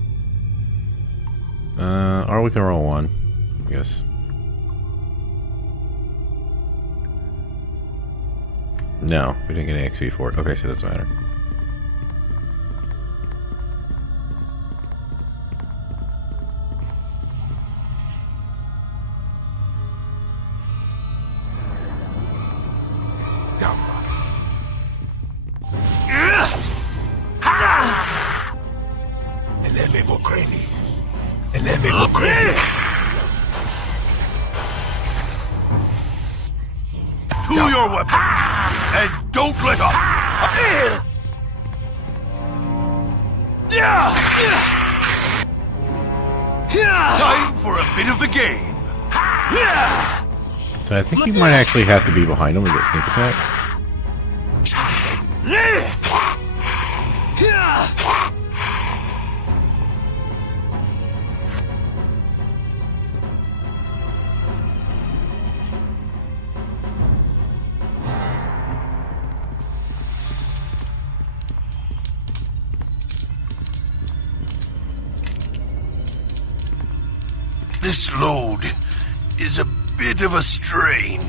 Or we can roll 1, I guess. No, we didn't get any XP for it. Okay, so it doesn't matter. To your weapons, and don't let up! Time for a bit of the game! So I think you might actually have to be behind him to get sneak attack. This load is a bit of a strain.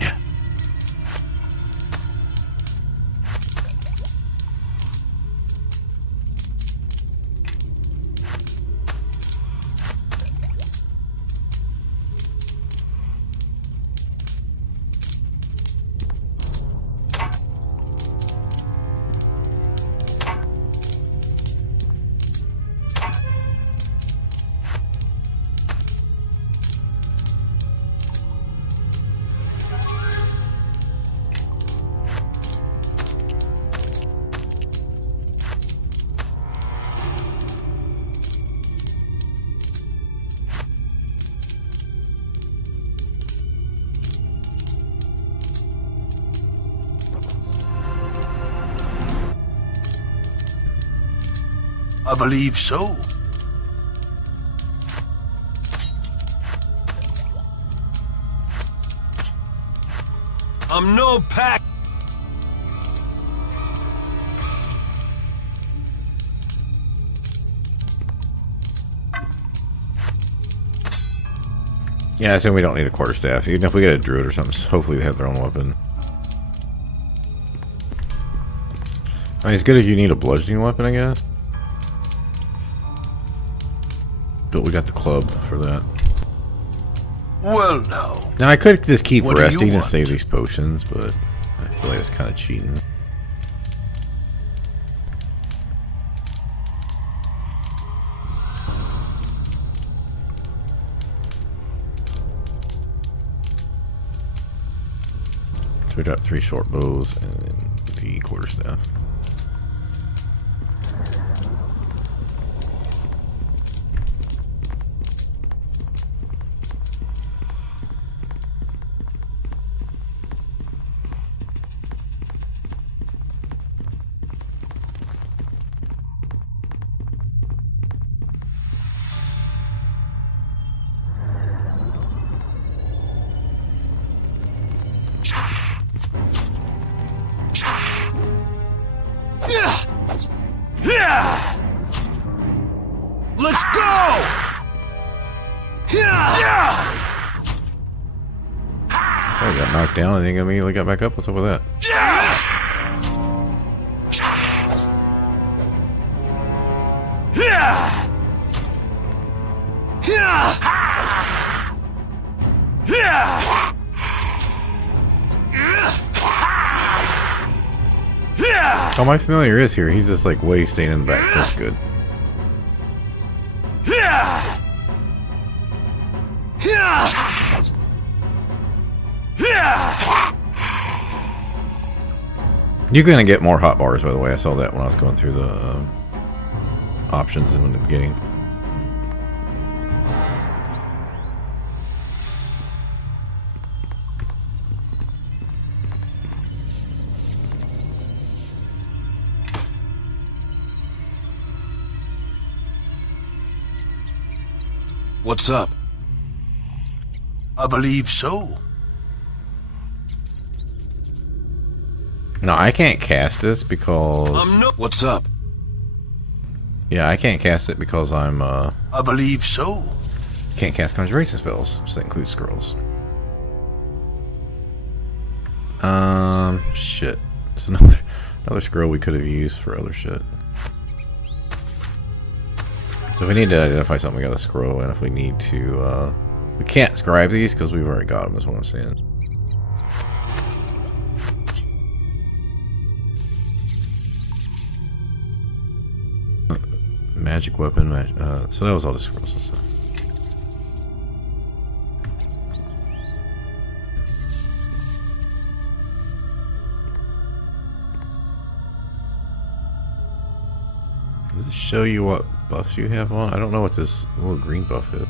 I believe so. I'm no pack. Yeah, I assume we don't need a quarterstaff. Even if we get a druid or something, hopefully they have their own weapon. I mean, it's good if you need a bludgeoning weapon, I guess. But we got the club for that. Well, now. Now, I could just keep What do you resting and want? save these potions, but I feel like it's kind of cheating. So we got 3 short bows and then the quarterstaff. Let's go! I got knocked down and then immediately got back up. What's up with that? Oh, my familiar is here. He's just like way staying in the back, so that's good. You're gonna get more hot bars, by the way. I saw that when I was going through the options in the beginning. What's up? I believe so. No, I can't cast this because What's up? Yeah, I can't cast it because I'm I believe so. can't cast conjuration spells, so that includes scrolls. Shit. It's another scroll we could have used for other shit. So if we need to identify something, we got a scroll, and if we need to, we can't scribe these because we've already got them, is what I'm saying. Magic weapon, so that was all the scrolls and stuff. Does it show you what buffs you have on? I don't know what this little green buff is.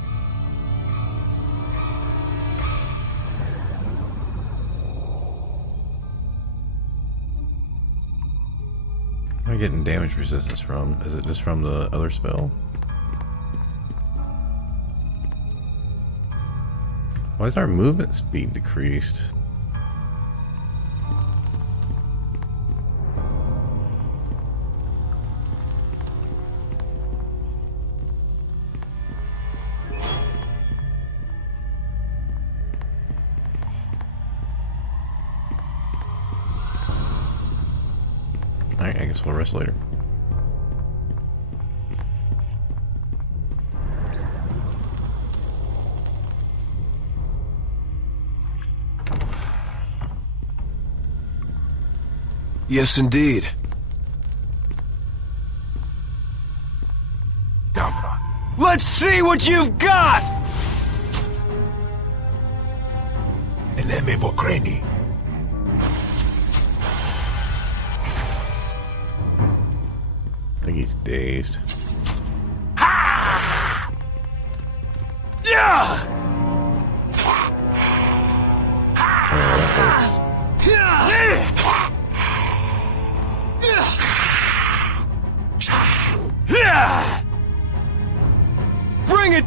Am I getting damage resistance from? Is it just from the other spell? Why is our movement speed decreased? Alright, I guess we'll rest later. Yes, indeed. Let's see what you've got! Eleme Vokreni. I think he's dazed. Yeah! Oh, that hurts. Bring it!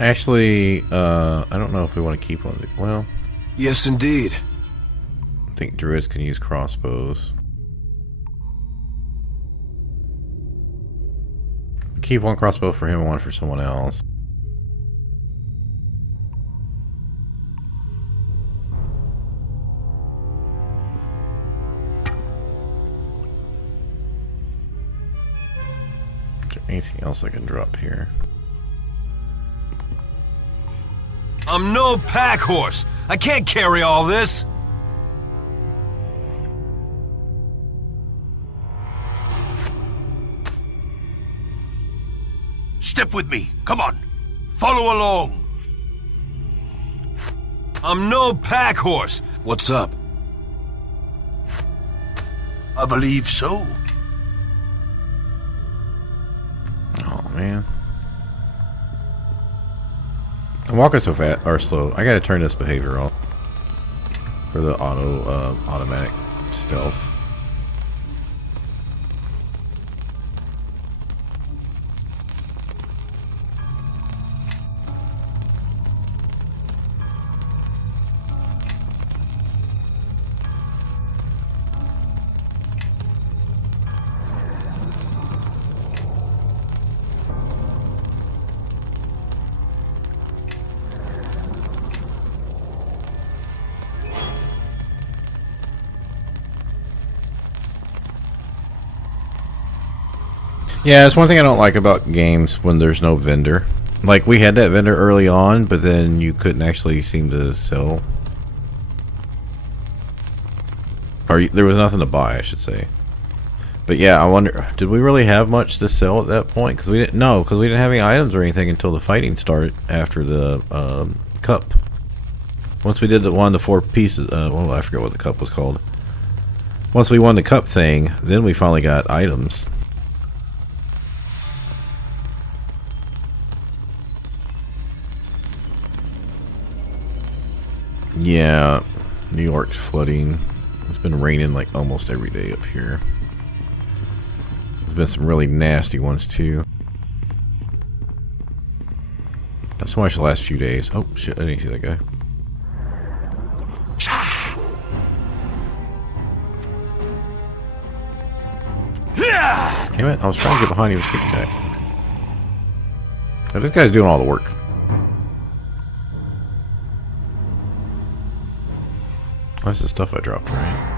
Actually, I don't know if we want to keep one of these. Well, Yes, indeed. I think druids can use crossbows. Keep one crossbow for him and one for someone else. Is there anything else I can drop here? I'm no pack horse. I can't carry all this. Step with me. Come on. Follow along. I'm no pack horse. What's up? I believe so. Oh man. I'm walking so fast or slow. I gotta turn this behavior off for the automatic stealth. Yeah, it's one thing I don't like about games when there's no vendor. Like, we had that vendor early on, but then you couldn't actually seem to sell. Or there was nothing to buy, I should say. But yeah, I wonder, did we really have much to sell at that point? Because we didn't know, because we didn't have any items or anything until the fighting started after the cup. Once we did one of the 4 pieces, well, I forget what the cup was called. Once we won the cup thing, then we finally got items. Yeah, New York's flooding. It's been raining like almost every day up here. There's been some really nasty ones too. Not so much the last few days. Oh shit, I didn't see that guy. Damn it, I was trying to get behind you with stick attack. Now, this guy's doing all the work. That's the stuff I dropped, right?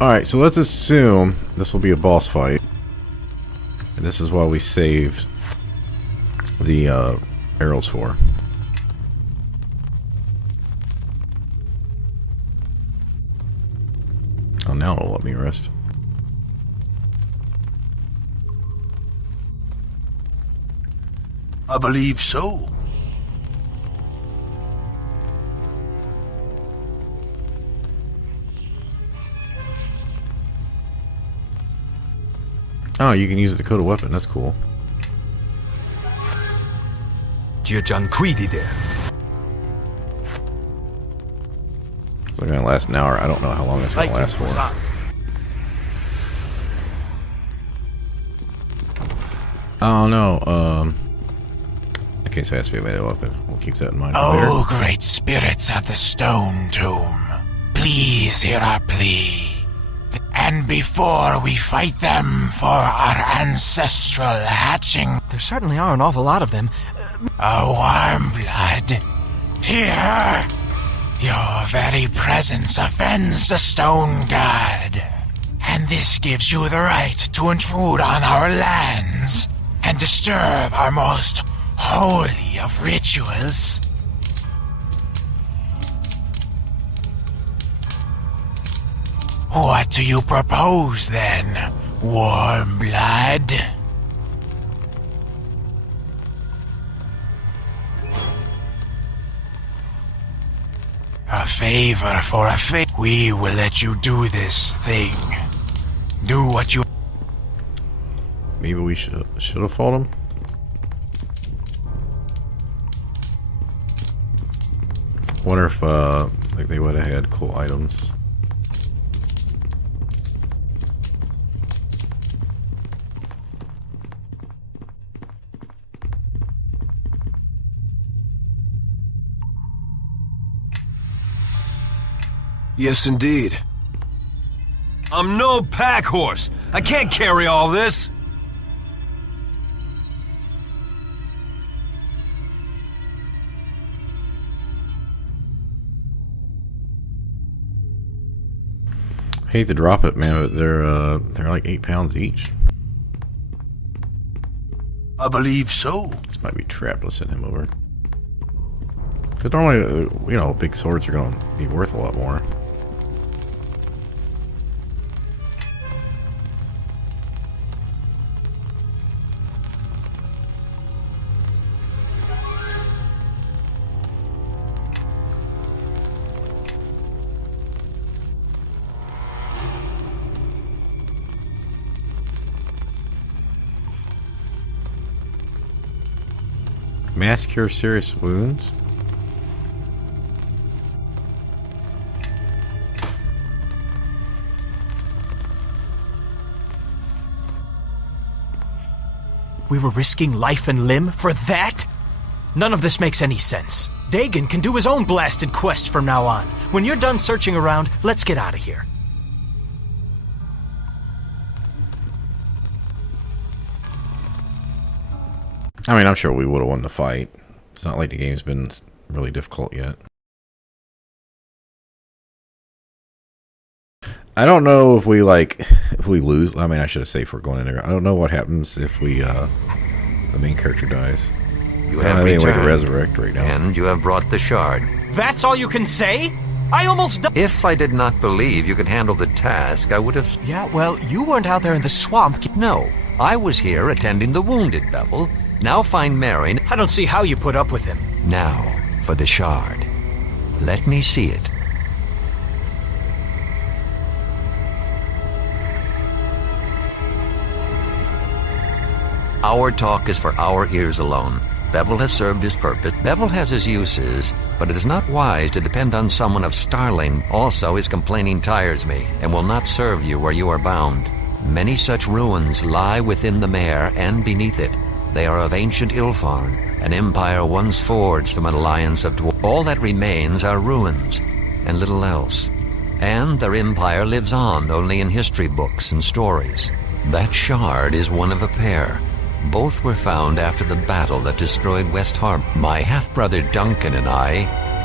Alright, so let's assume this will be a boss fight. And this is why we saved the arrows for. Oh, now it'll let me rest. I believe so. Oh, you can use it to code a weapon. That's cool. They're gonna last an hour. I don't know how long it's gonna last for. Oh no, okay, so it has to be a melee weapon. We'll keep that in mind for later. Oh, great spirits of the Stone Tomb, please hear our plea. And before we fight them for our ancestral hatching, There certainly are an awful lot of them. a warm blood, here, your very presence offends the Stone God. And this gives you the right to intrude on our lands and disturb our most holy of rituals. What do you propose then, warm blood? A favor for a favor. We will let you do this thing. Do what you... Maybe we should have fought him. Wonder if like they would have had cool items. Yes, indeed. I'm no pack horse. I can't carry all this. Hate to drop it, man, but they're like 8 pounds each. I believe so. This might be trapped. Let's send him over. Because normally, you know, big swords are going to be worth a lot more. Mass cure serious wounds. We were risking life and limb for that? None of this makes any sense. Dagon can do his own blasted quest from now on. When you're done searching around, let's get out of here. I mean, I'm sure we would have won the fight. It's not like the game's been really difficult yet. I don't know if we lose. I mean, I should have said if we're going in there. I don't know what happens if we the main character dies. You I don't have have any way to returned, resurrect right now. and you have brought the shard. That's all you can say? I almost died. If I did not believe you could handle the task, I would have... Yeah, well, you weren't out there in the swamp. No, I was here attending the wounded, Bevel. Now find Marion. I don't see how you put up with him. Now, for the shard. Let me see it. Our talk is for our ears alone. Bevel has served his purpose. Bevel has his uses, but it is not wise to depend on someone of Starling. Also, his complaining tires me, and will not serve you where you are bound. Many such ruins lie within the mare and beneath it. They are of ancient Ilfarn, an empire once forged from an alliance of dwarves. All that remains are ruins, and little else. And their empire lives on only in history books and stories. That shard is one of a pair. Both were found after the battle that destroyed West Harbor. My half-brother Duncan and I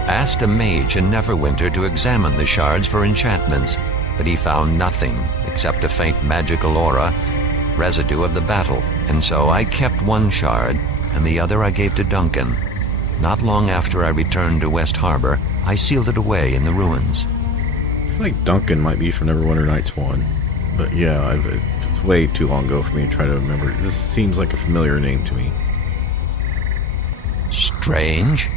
asked a mage in Neverwinter to examine the shards for enchantments, but he found nothing except a faint magical aura, residue of the battle. And so I kept one shard, and the other I gave to Duncan. Not long after I returned to West Harbor, I sealed it away in the ruins. I feel like Duncan might be from Neverwinter Nights 1. But yeah, it's way too long ago for me to try to remember. This seems like a familiar name to me. Strange.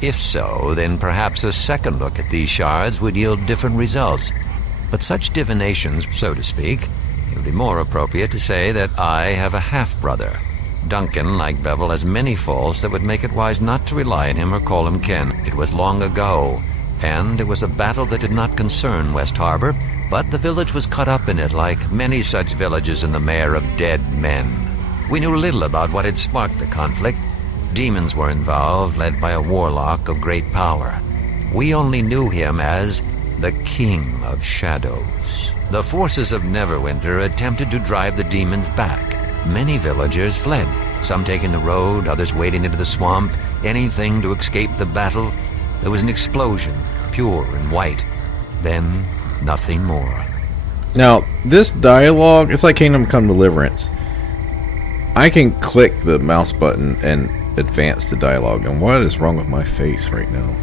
If so, then perhaps a second look at these shards would yield different results. But such divinations, so to speak, it would be more appropriate to say that I have a half-brother. Duncan, like Bevel, has many faults that would make it wise not to rely on him or call him kin. It was long ago, and it was a battle that did not concern West Harbor, but the village was caught up in it like many such villages in the mare of dead men. We knew little about what had sparked the conflict. Demons were involved, led by a warlock of great power. We only knew him as the King of Shadows. The forces of Neverwinter attempted to drive the demons back. Many villagers fled, some taking the road, others wading into the swamp, anything to escape the battle. There was an explosion, pure and white. Then nothing more. Now, this dialogue, it's like Kingdom Come Deliverance. I can click the mouse button and advance the dialogue, and what is wrong with my face right now?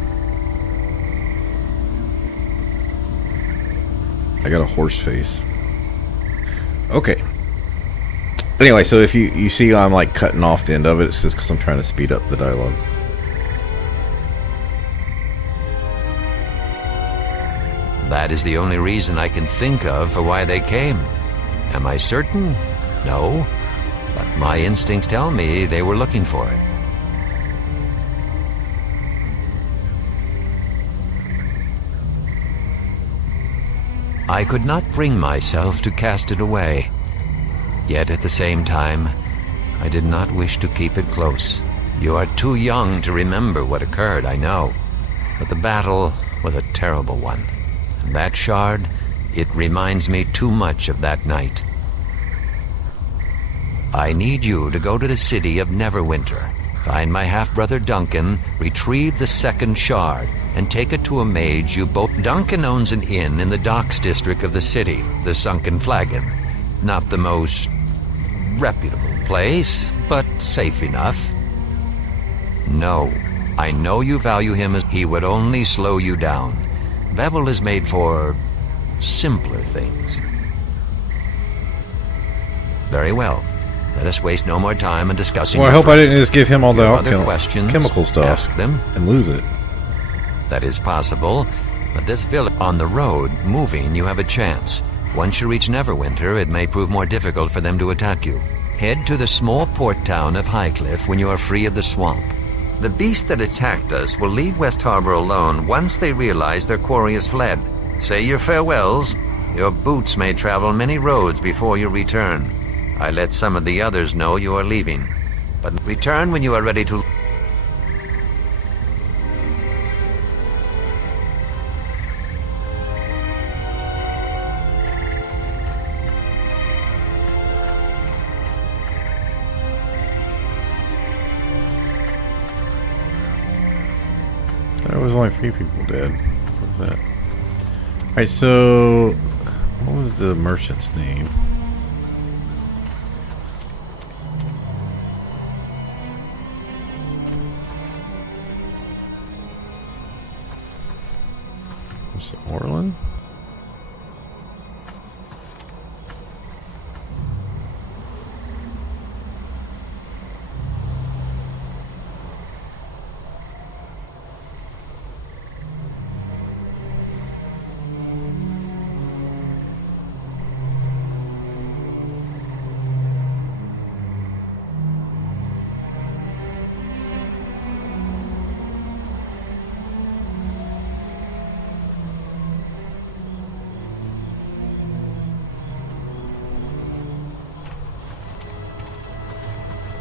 I got a horse face. Okay. Anyway, so if you see I'm like cutting off the end of it, it's just because I'm trying to speed up the dialogue. That is the only reason I can think of for why they came. Am I certain? No. But my instincts tell me they were looking for it. I could not bring myself to cast it away. Yet at the same time, I did not wish to keep it close. You are too young to remember what occurred, I know. But the battle was a terrible one. And that shard, it reminds me too much of that night. I need you to go to the city of Neverwinter, find my half-brother Duncan, retrieve the second shard, and take it to a mage you both... Duncan owns an inn in the docks district of the city, the Sunken Flagon. Not the most reputable place, but safe enough. No, I know you value him as... He would only slow you down. Bevel is made for simpler things. Very well. Let us waste no more time in discussing... Well, I hope I didn't just give him all the other questions, chemical stuff. Ask them. And lose it. That is possible, but this village... On the road, moving, you have a chance. Once you reach Neverwinter, it may prove more difficult for them to attack you. Head to the small port town of Highcliff when you are free of the swamp. The beast that attacked us will leave West Harbor alone once they realize their quarry has fled. Say your farewells. Your boots may travel many roads before you return. I let some of the others know you are leaving, but return when you are ready to... There was only 3 people dead. What was that? Alright, so... What was the merchant's name? Was it Orlin?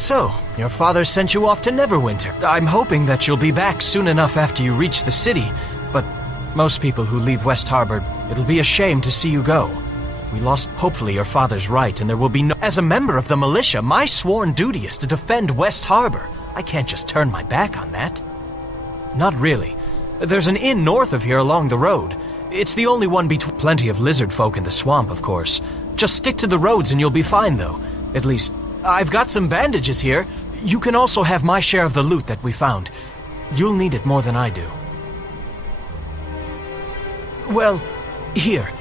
So, your father sent you off to Neverwinter. I'm hoping that you'll be back soon enough after you reach the city, but most people who leave West Harbor, it'll be a shame to see you go. We lost. Hopefully your father's right, and there will be no... As a member of the militia, my sworn duty is to defend West Harbor. I can't just turn my back on that. Not really. There's an inn north of here along the road. It's the only one between... Plenty of lizard folk in the swamp, of course. Just stick to the roads and you'll be fine, though. At least, I've got some bandages here. You can also have my share of the loot that we found. You'll need it more than I do. Well, here.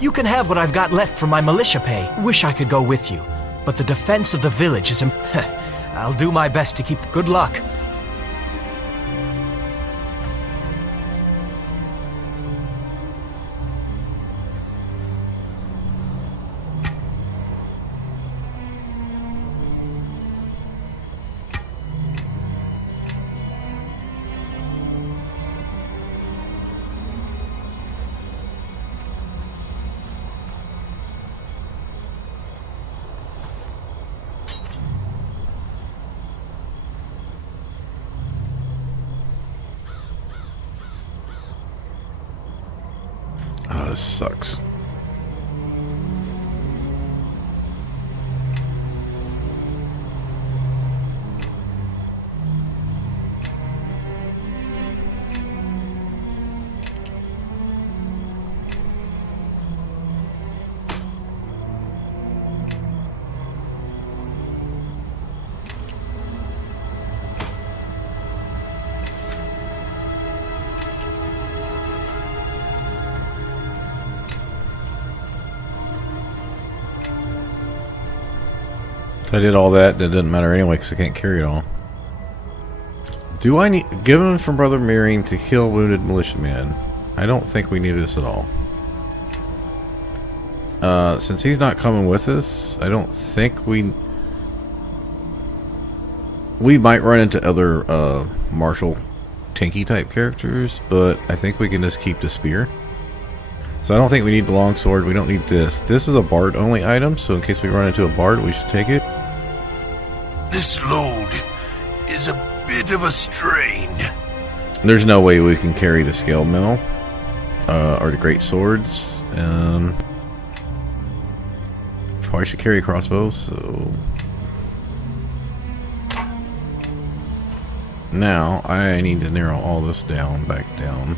You can have what I've got left from my militia pay. Wish I could go with you, but the defense of the village is... I'll do my best to keep... Good luck. Oh, this sucks. If I did all that, it doesn't matter anyway because I can't carry it all. Do I need... Given from Brother Meering to heal wounded militiamen. I don't think we need this at all. Since he's not coming with us, I don't think we... We might run into other martial tanky type characters, but I think we can just keep the spear. So I don't think we need the longsword. We don't need this. This is a bard only item, so in case we run into a bard, we should take it. This load is a bit of a strain. There's no way we can carry the scale mill or the great swords. Probably should carry crossbows. So now I need to narrow all this down, back down.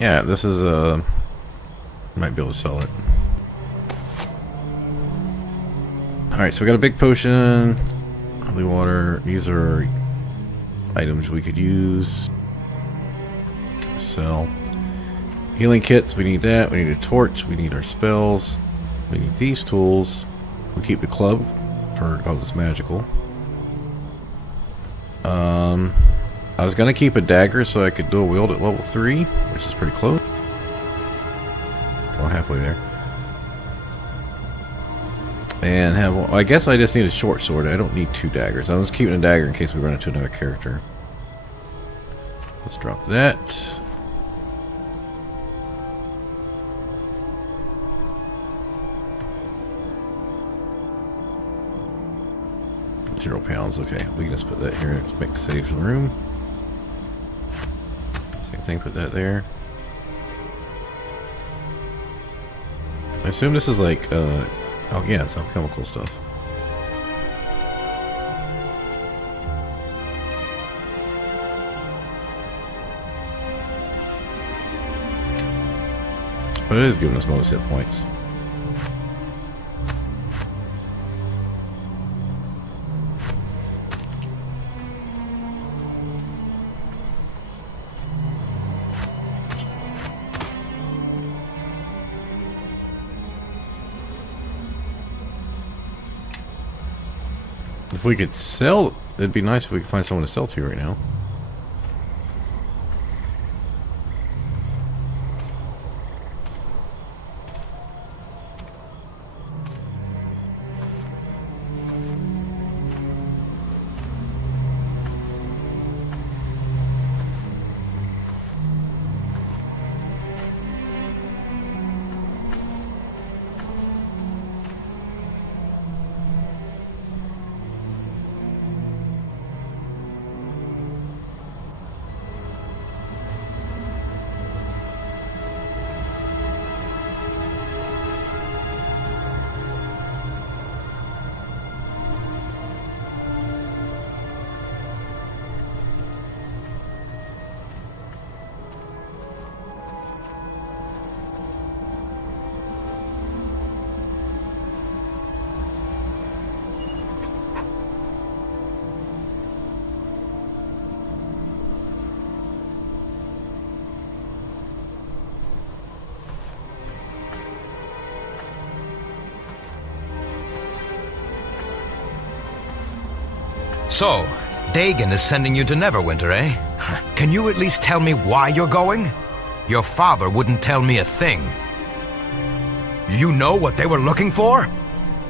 Yeah, this is might be able to sell it. Alright, so we got a big potion, holy water. These are items we could use. Sell. Healing kits, we need that. We need a torch, we need our spells. We need these tools. We keep the club for because it's magical. I was gonna keep a dagger so I could dual wield at level 3, which is pretty close. Well, halfway there. And have one. I guess I just need a short sword. I don't need 2 daggers. I'm just keeping a dagger in case we run into another character. Let's drop that. £0. Okay, we can just put that here to make save some room. Same thing, put that there. I assume this is like, oh yeah, it's alchemical stuff. But it is giving us bonus hit points. If we could sell, it'd be nice if we could find someone to sell to right now. So, Dagon is sending you to Neverwinter, eh? Can you at least tell me why you're going? Your father wouldn't tell me a thing. You know what they were looking for?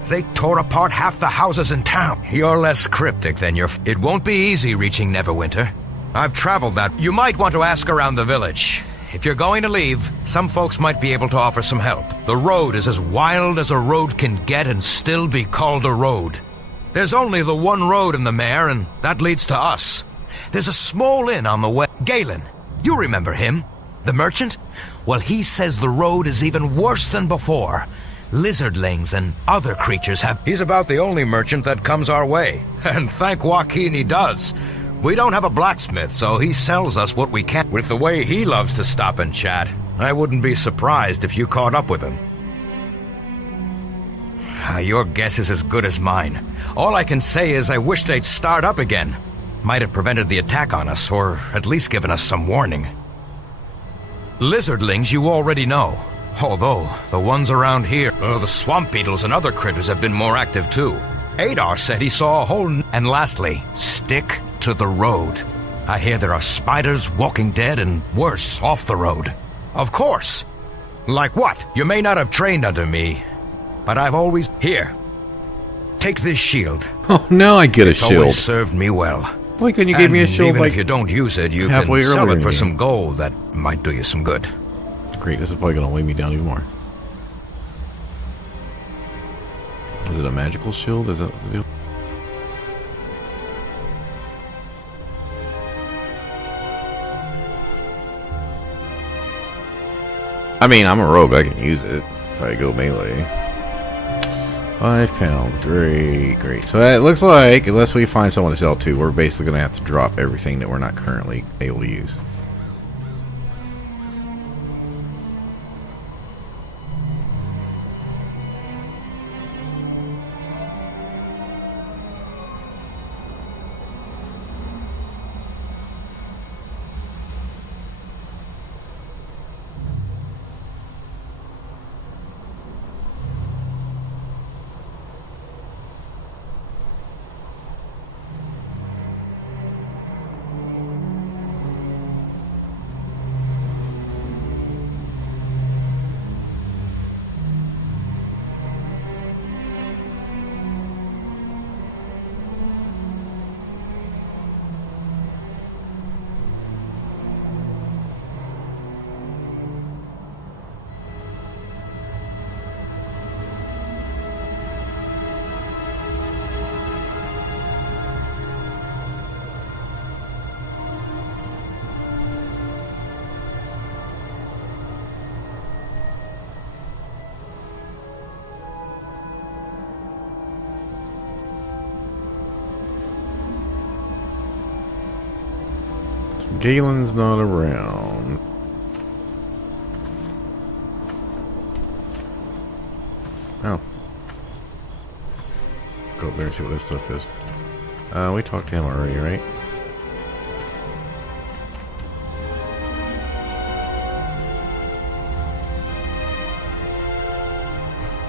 They tore apart half the houses in town. You're less cryptic than your... It won't be easy reaching Neverwinter. I've traveled that. You might want to ask around the village. If you're going to leave, some folks might be able to offer some help. The road is as wild as a road can get and still be called a road. There's only the one road in the Mare, and that leads to us. There's a small inn on the way. Galen, you remember him? The merchant? Well, he says the road is even worse than before. Lizardlings and other creatures have... He's about the only merchant that comes our way. And thank Joaquin he does. We don't have a blacksmith, so he sells us what we can. With the way he loves to stop and chat, I wouldn't be surprised if you caught up with him. Your guess is as good as mine. All I can say is I wish they'd start up again. Might have prevented the attack on us, or at least given us some warning. Lizardlings you already know. Although, the ones around here, the swamp beetles and other critters have been more active too. Adar said he saw a whole... And lastly, stick to the road. I hear there are spiders, walking dead, and worse, off the road. Of course. Like what? You may not have trained under me, but I've always... Here. Take this shield. Oh, now I get a It's shield. always served me well. Why couldn't you give me a shield even like if you don't use it, you halfway can sell earlier it in for the some game? gold that might do you some good. Great, this is probably going to weigh me down even more. Is it a magical shield? Is that the deal? I mean, I'm a rogue. I can use it if I go melee. 5 pounds. Great, great. So it looks like, unless we find someone to sell to, we're basically going to have to drop everything that we're not currently able to use. Galen's not around. Oh. Go up there and see what this stuff is. We talked to him already, right?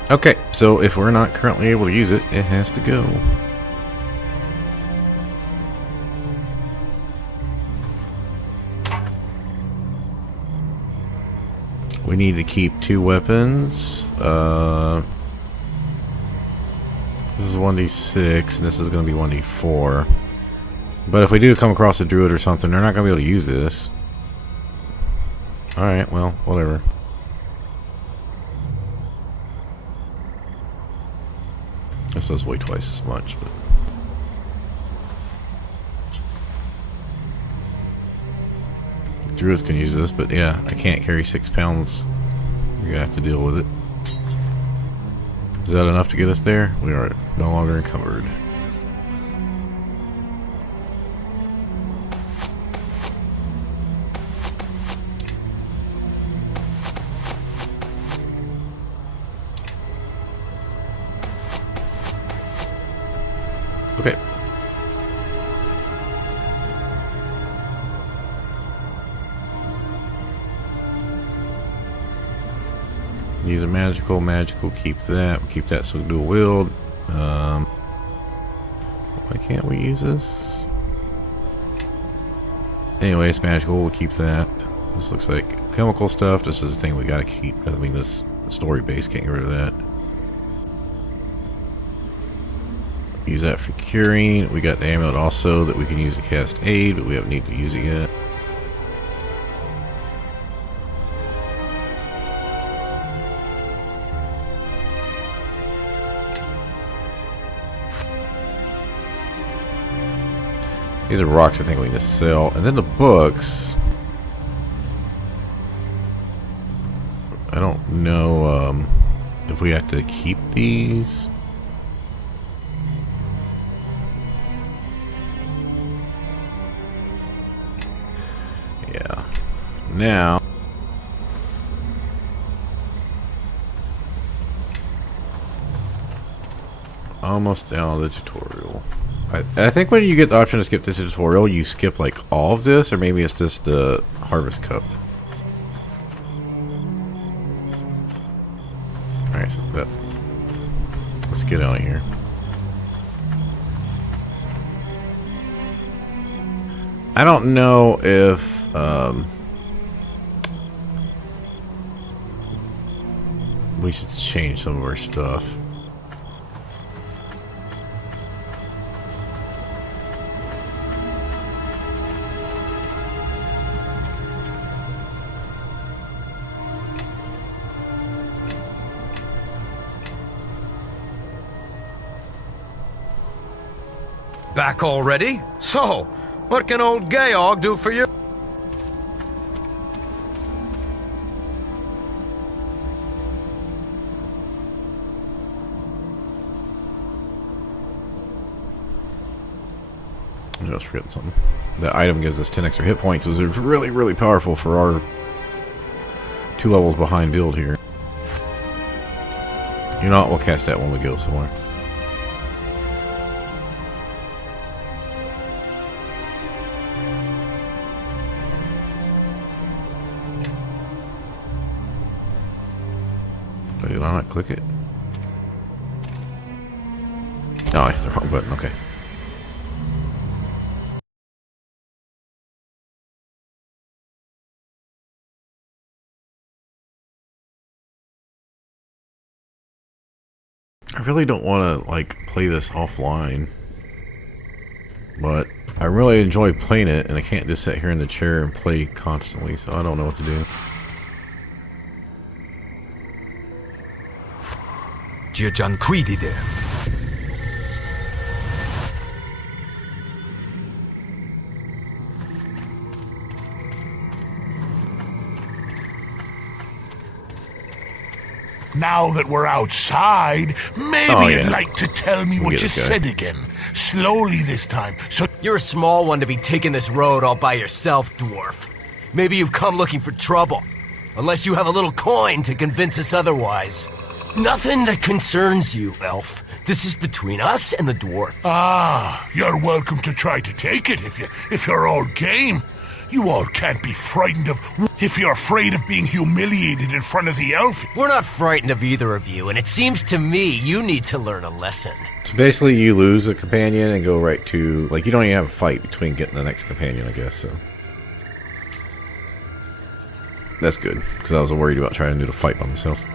Okay, so if we're not currently able to use it, it has to go. We need to keep 2 weapons. This is 1d6, and this is going to be 1d4. But if we do come across a druid or something, they're not going to be able to use this. Alright, well, whatever. This does weigh twice as much, but... Druids can use this, but yeah, I can't carry 6 pounds. You're gonna have to deal with it. Is that enough to get us there? We are no longer encumbered. Okay. These are magical, keep that. We'll keep that so we dual wield. Why can't we use this? Anyway, it's magical. We'll keep that. This looks like chemical stuff. This is the thing we gotta keep. I mean, this story base, can't get rid of that. Use that for curing. We got the amulet also that we can use to cast aid, but we haven't need to use it yet. These are rocks I think we need to sell. And then the books. I don't know if we have to keep these. Yeah. Now. Almost down the tutorial. I think when you get the option to skip the tutorial, you skip like all of this, or maybe it's just the harvest cup. Alright, so let's get out of here. I don't know if we should change some of our stuff. Back already? So, what can old Georg do for you? I just forgot something. That item gives us 10 extra hit points. It was really, really powerful for our 2 levels behind build here. You know what? We'll cast that when we go somewhere. Did I not click it? Oh, I hit the wrong button. Okay. I really don't want to like play this offline, but I really enjoy playing it, and I can't just sit here in the chair and play constantly, so I don't know what to do. Gianquidide. Now that we're outside, maybe you'd like to tell me what you said again. Slowly this time, so... You're a small one to be taking this road all by yourself, dwarf. Maybe you've come looking for trouble. Unless you have a little coin to convince us otherwise. Nothing that concerns you, elf. This is between us and the dwarf. Ah, you're welcome to try to take it if you're all game. You all can't be frightened of... If you're afraid of being humiliated in front of the elf... We're not frightened of either of you, and it seems to me you need to learn a lesson. So basically you lose a companion and go right to... Like, you don't even have a fight between getting the next companion, I guess, so... That's good, because I was worried about trying to do the fight by myself.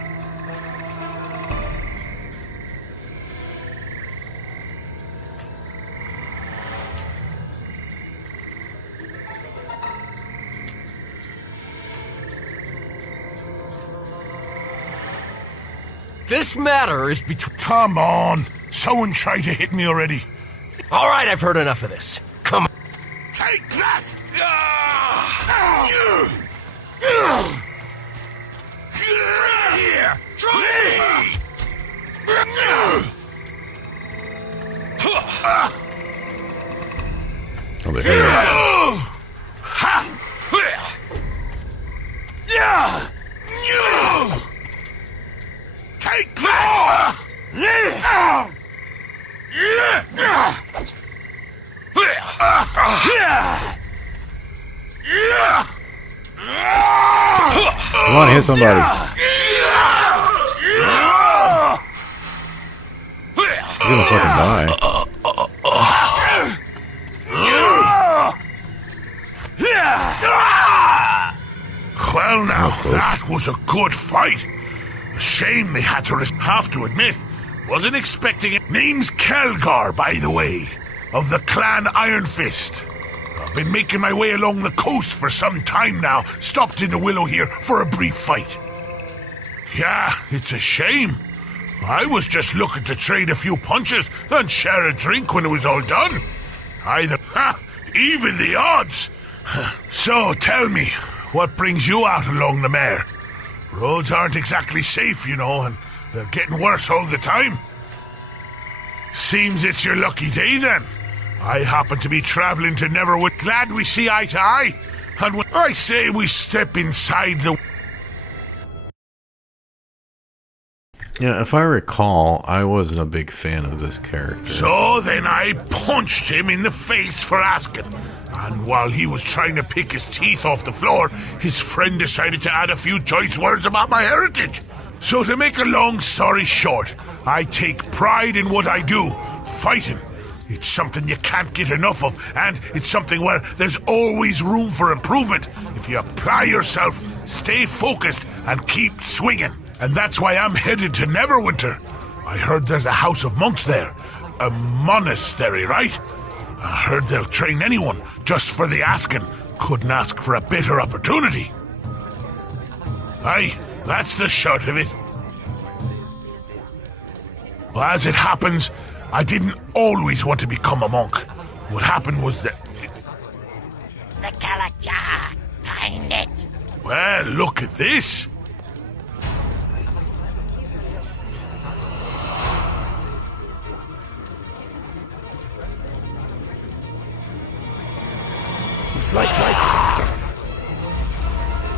This matter is between... Come on! Someone tried to hit me already. Alright, I've heard enough of this. Come on. Take that! Here! Try me! Oh, they're hitting. Take that! Come on, hit somebody. You're gonna fucking die. Well, now, close. that was a good fight. A shame they had to have to admit. Wasn't expecting it. Name's Kelgar, by the way, of the clan Iron Fist. I've been making my way along the coast for some time now. Stopped in the Willow here for a brief fight. Yeah, it's a shame. I was just looking to trade a few punches and share a drink when it was all done. Even the odds. So, tell me, what brings you out along the mare? Roads aren't exactly safe, you know, and they're getting worse all the time. Seems it's your lucky day, then. I happen to be traveling to Neverwinter. Glad we see eye to eye. And when I say we step inside the... Yeah, if I recall, I wasn't a big fan of this character. So then I punched him in the face for asking. And while he was trying to pick his teeth off the floor, his friend decided to add a few choice words about my heritage. So to make a long story short, I take pride in what I do, fighting. It's something you can't get enough of, and it's something where there's always room for improvement if you apply yourself, stay focused, and keep swinging. And that's why I'm headed to Neverwinter. I heard there's a house of monks there. A monastery, right? I heard they'll train anyone just for the asking. Couldn't ask for a better opportunity. Aye, that's the short of it. Well, as it happens, I didn't always want to become a monk. What happened was that... The Kalaja, find it. Well, look at this.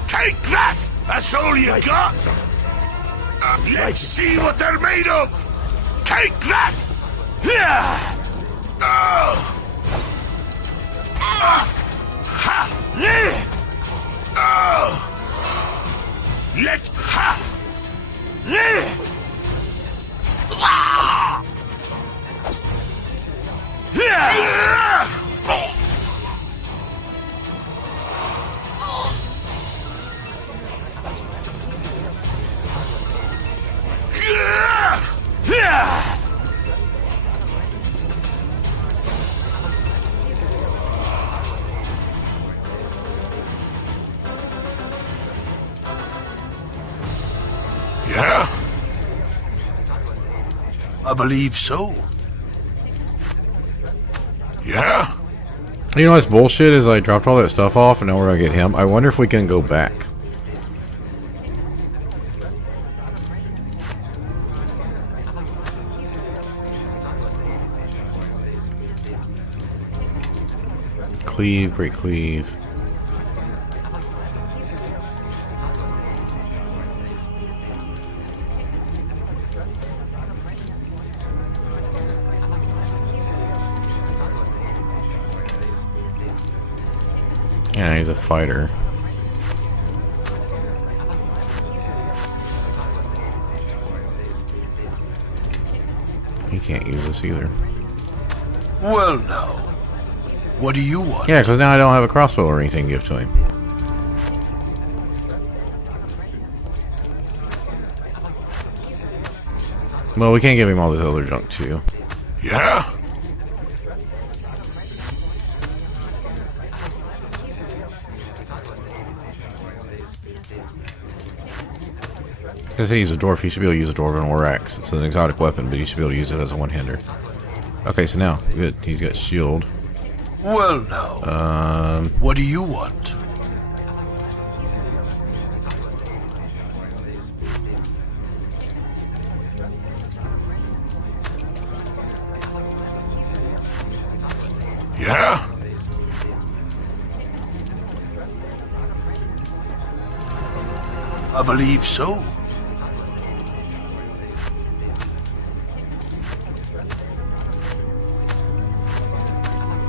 Take that! That's all you got! Let's see what they're made of! Take that! Yeah! Let's... Yeah? I believe so. Yeah? You know what's bullshit is I dropped all that stuff off and now we're gonna get him. I wonder if we can go back. Cleave, great cleave. Yeah, he's a fighter. He can't use this either. Well, now. What do you want? Yeah, because now I don't have a crossbow or anything to give to him. Well, we can't give him all this other junk too. Yeah? Because he's a dwarf, he should be able to use a dwarven war axe. It's an exotic weapon, but he should be able to use it as a one-hander. Okay, so now, good. He's got shield. Well, now. What do you want? Yeah? I believe so.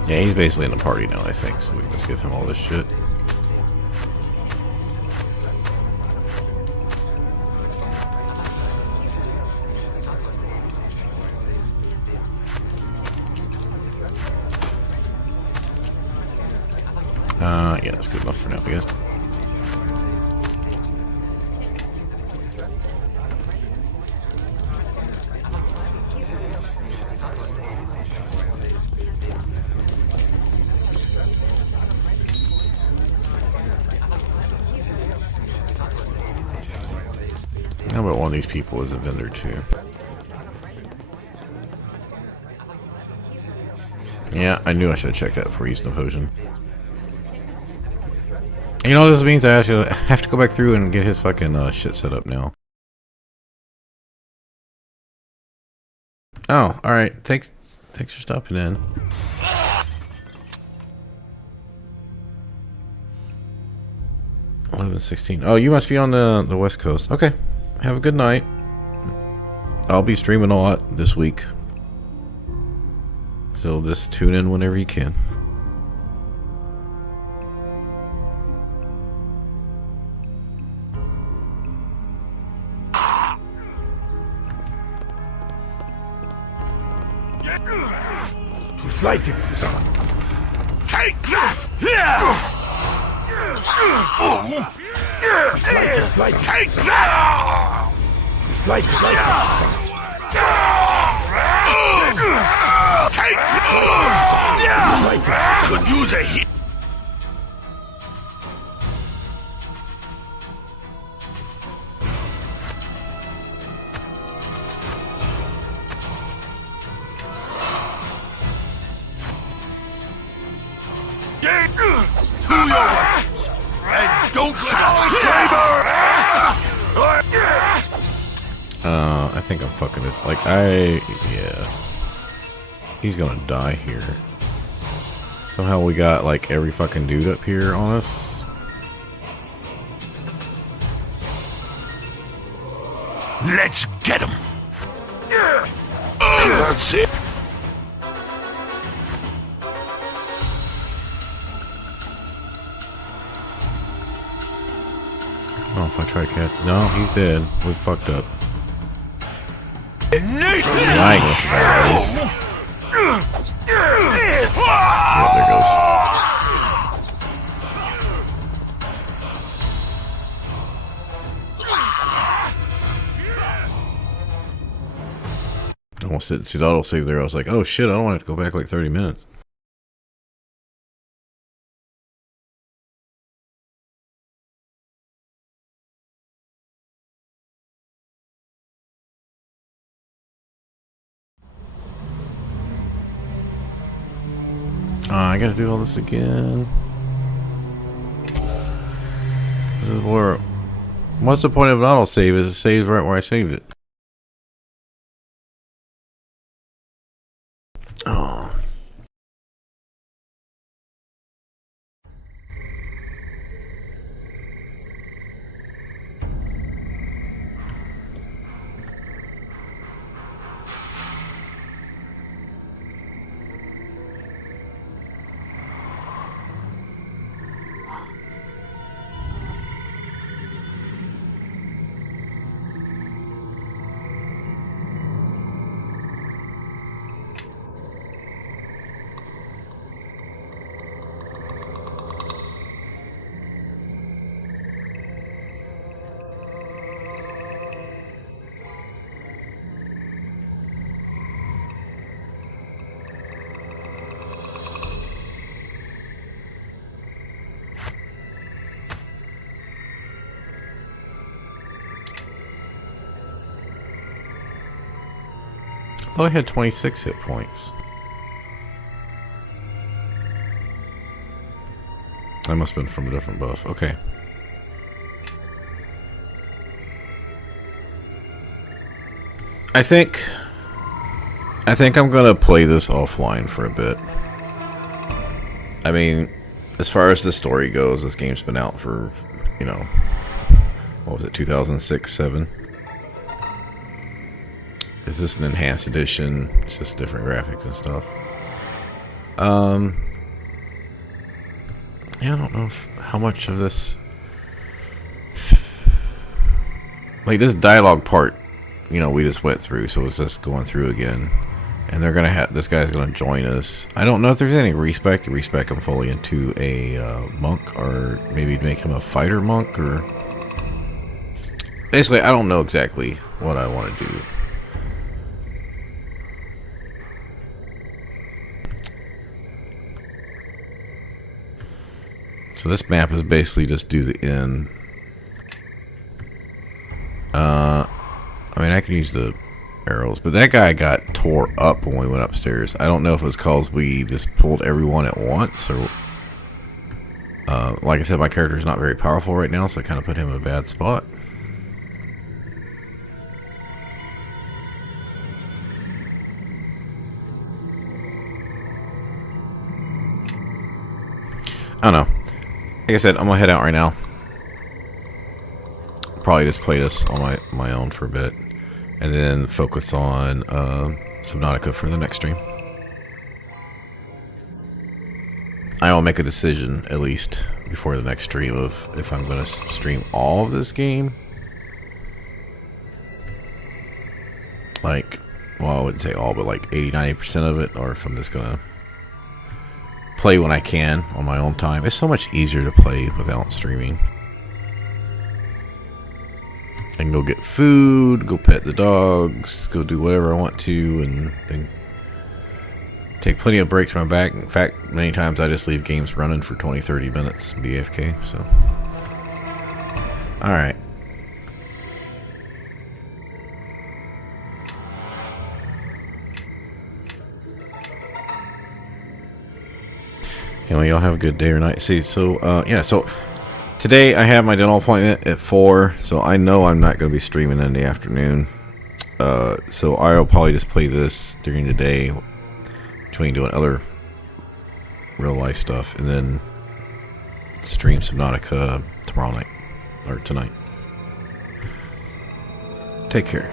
Yeah, he's basically in the party now, I think, so we can just give him all this shit. Yeah, that's good enough for now, I guess. How about one of these people is a vendor too? Yeah, I knew I should have checked that before using the potion. You know what this means? I actually have to go back through and get his fucking shit set up now. Oh, alright. Thanks for stopping in. $11:16. Oh, you must be on the West Coast. Okay. Have a good night. I'll be streaming a lot this week. So just tune in whenever you can. Take that! Take that! Take that! Could use a hit. To your weapons, and don't let I think I'm fucking this. Like, yeah. He's gonna die here. Somehow we got, like, every fucking dude up here on us. Let's get him. That's it. Oh, if I try to catch... No, he's dead. We fucked up. I ain't gonna survive this. Oh, there goes. I almost said, see the autosave there. I was like, oh shit, I don't want to go back like 30 minutes. I gotta do all this again. This is where... What's the point of an autosave? Is it saves right where I saved it? Oh. I thought I had 26 hit points. That must have been from a different buff. Okay. I think I'm gonna play this offline for a bit. I mean, as far as the story goes, this game's been out for, you know, what was it, 2006, 7? Is this an enhanced edition? It's just different graphics and stuff. Yeah, I don't know how much of this... Like, this dialogue part, you know, we just went through, so it's just going through again. And they're gonna have... This guy's gonna join us. I don't know if there's any respec to respec him fully into a monk, or maybe make him a fighter monk, or... Basically, I don't know exactly what I want to do. So this map is basically just do the inn. can use the arrows, but that guy got tore up when we went upstairs. I don't know if it was because we just pulled everyone at once, or like I said, my character is not very powerful right now, so I kind of put him in a bad spot. I don't know. Like I said, I'm gonna head out right now. Probably just play this on my own for a bit, and then focus on Subnautica for the next stream. I will make a decision at least before the next stream of if I'm going to stream all of this game. Like, well, I wouldn't say all, but like 80-90% of it, or if I'm just going to play when I can on my own time. It's so much easier to play without streaming. I can go get food, go pet the dogs, go do whatever I want to, and take plenty of breaks from my back. In fact, many times I just leave games running for 20-30 minutes BFK. So, alright. Anyway, y'all have a good day or night. See, so, yeah, so today I have my dental appointment at 4, so I know I'm not going to be streaming in the afternoon. So I'll probably just play this during the day between doing other real life stuff, and then stream Subnautica tomorrow night, or tonight. Take care.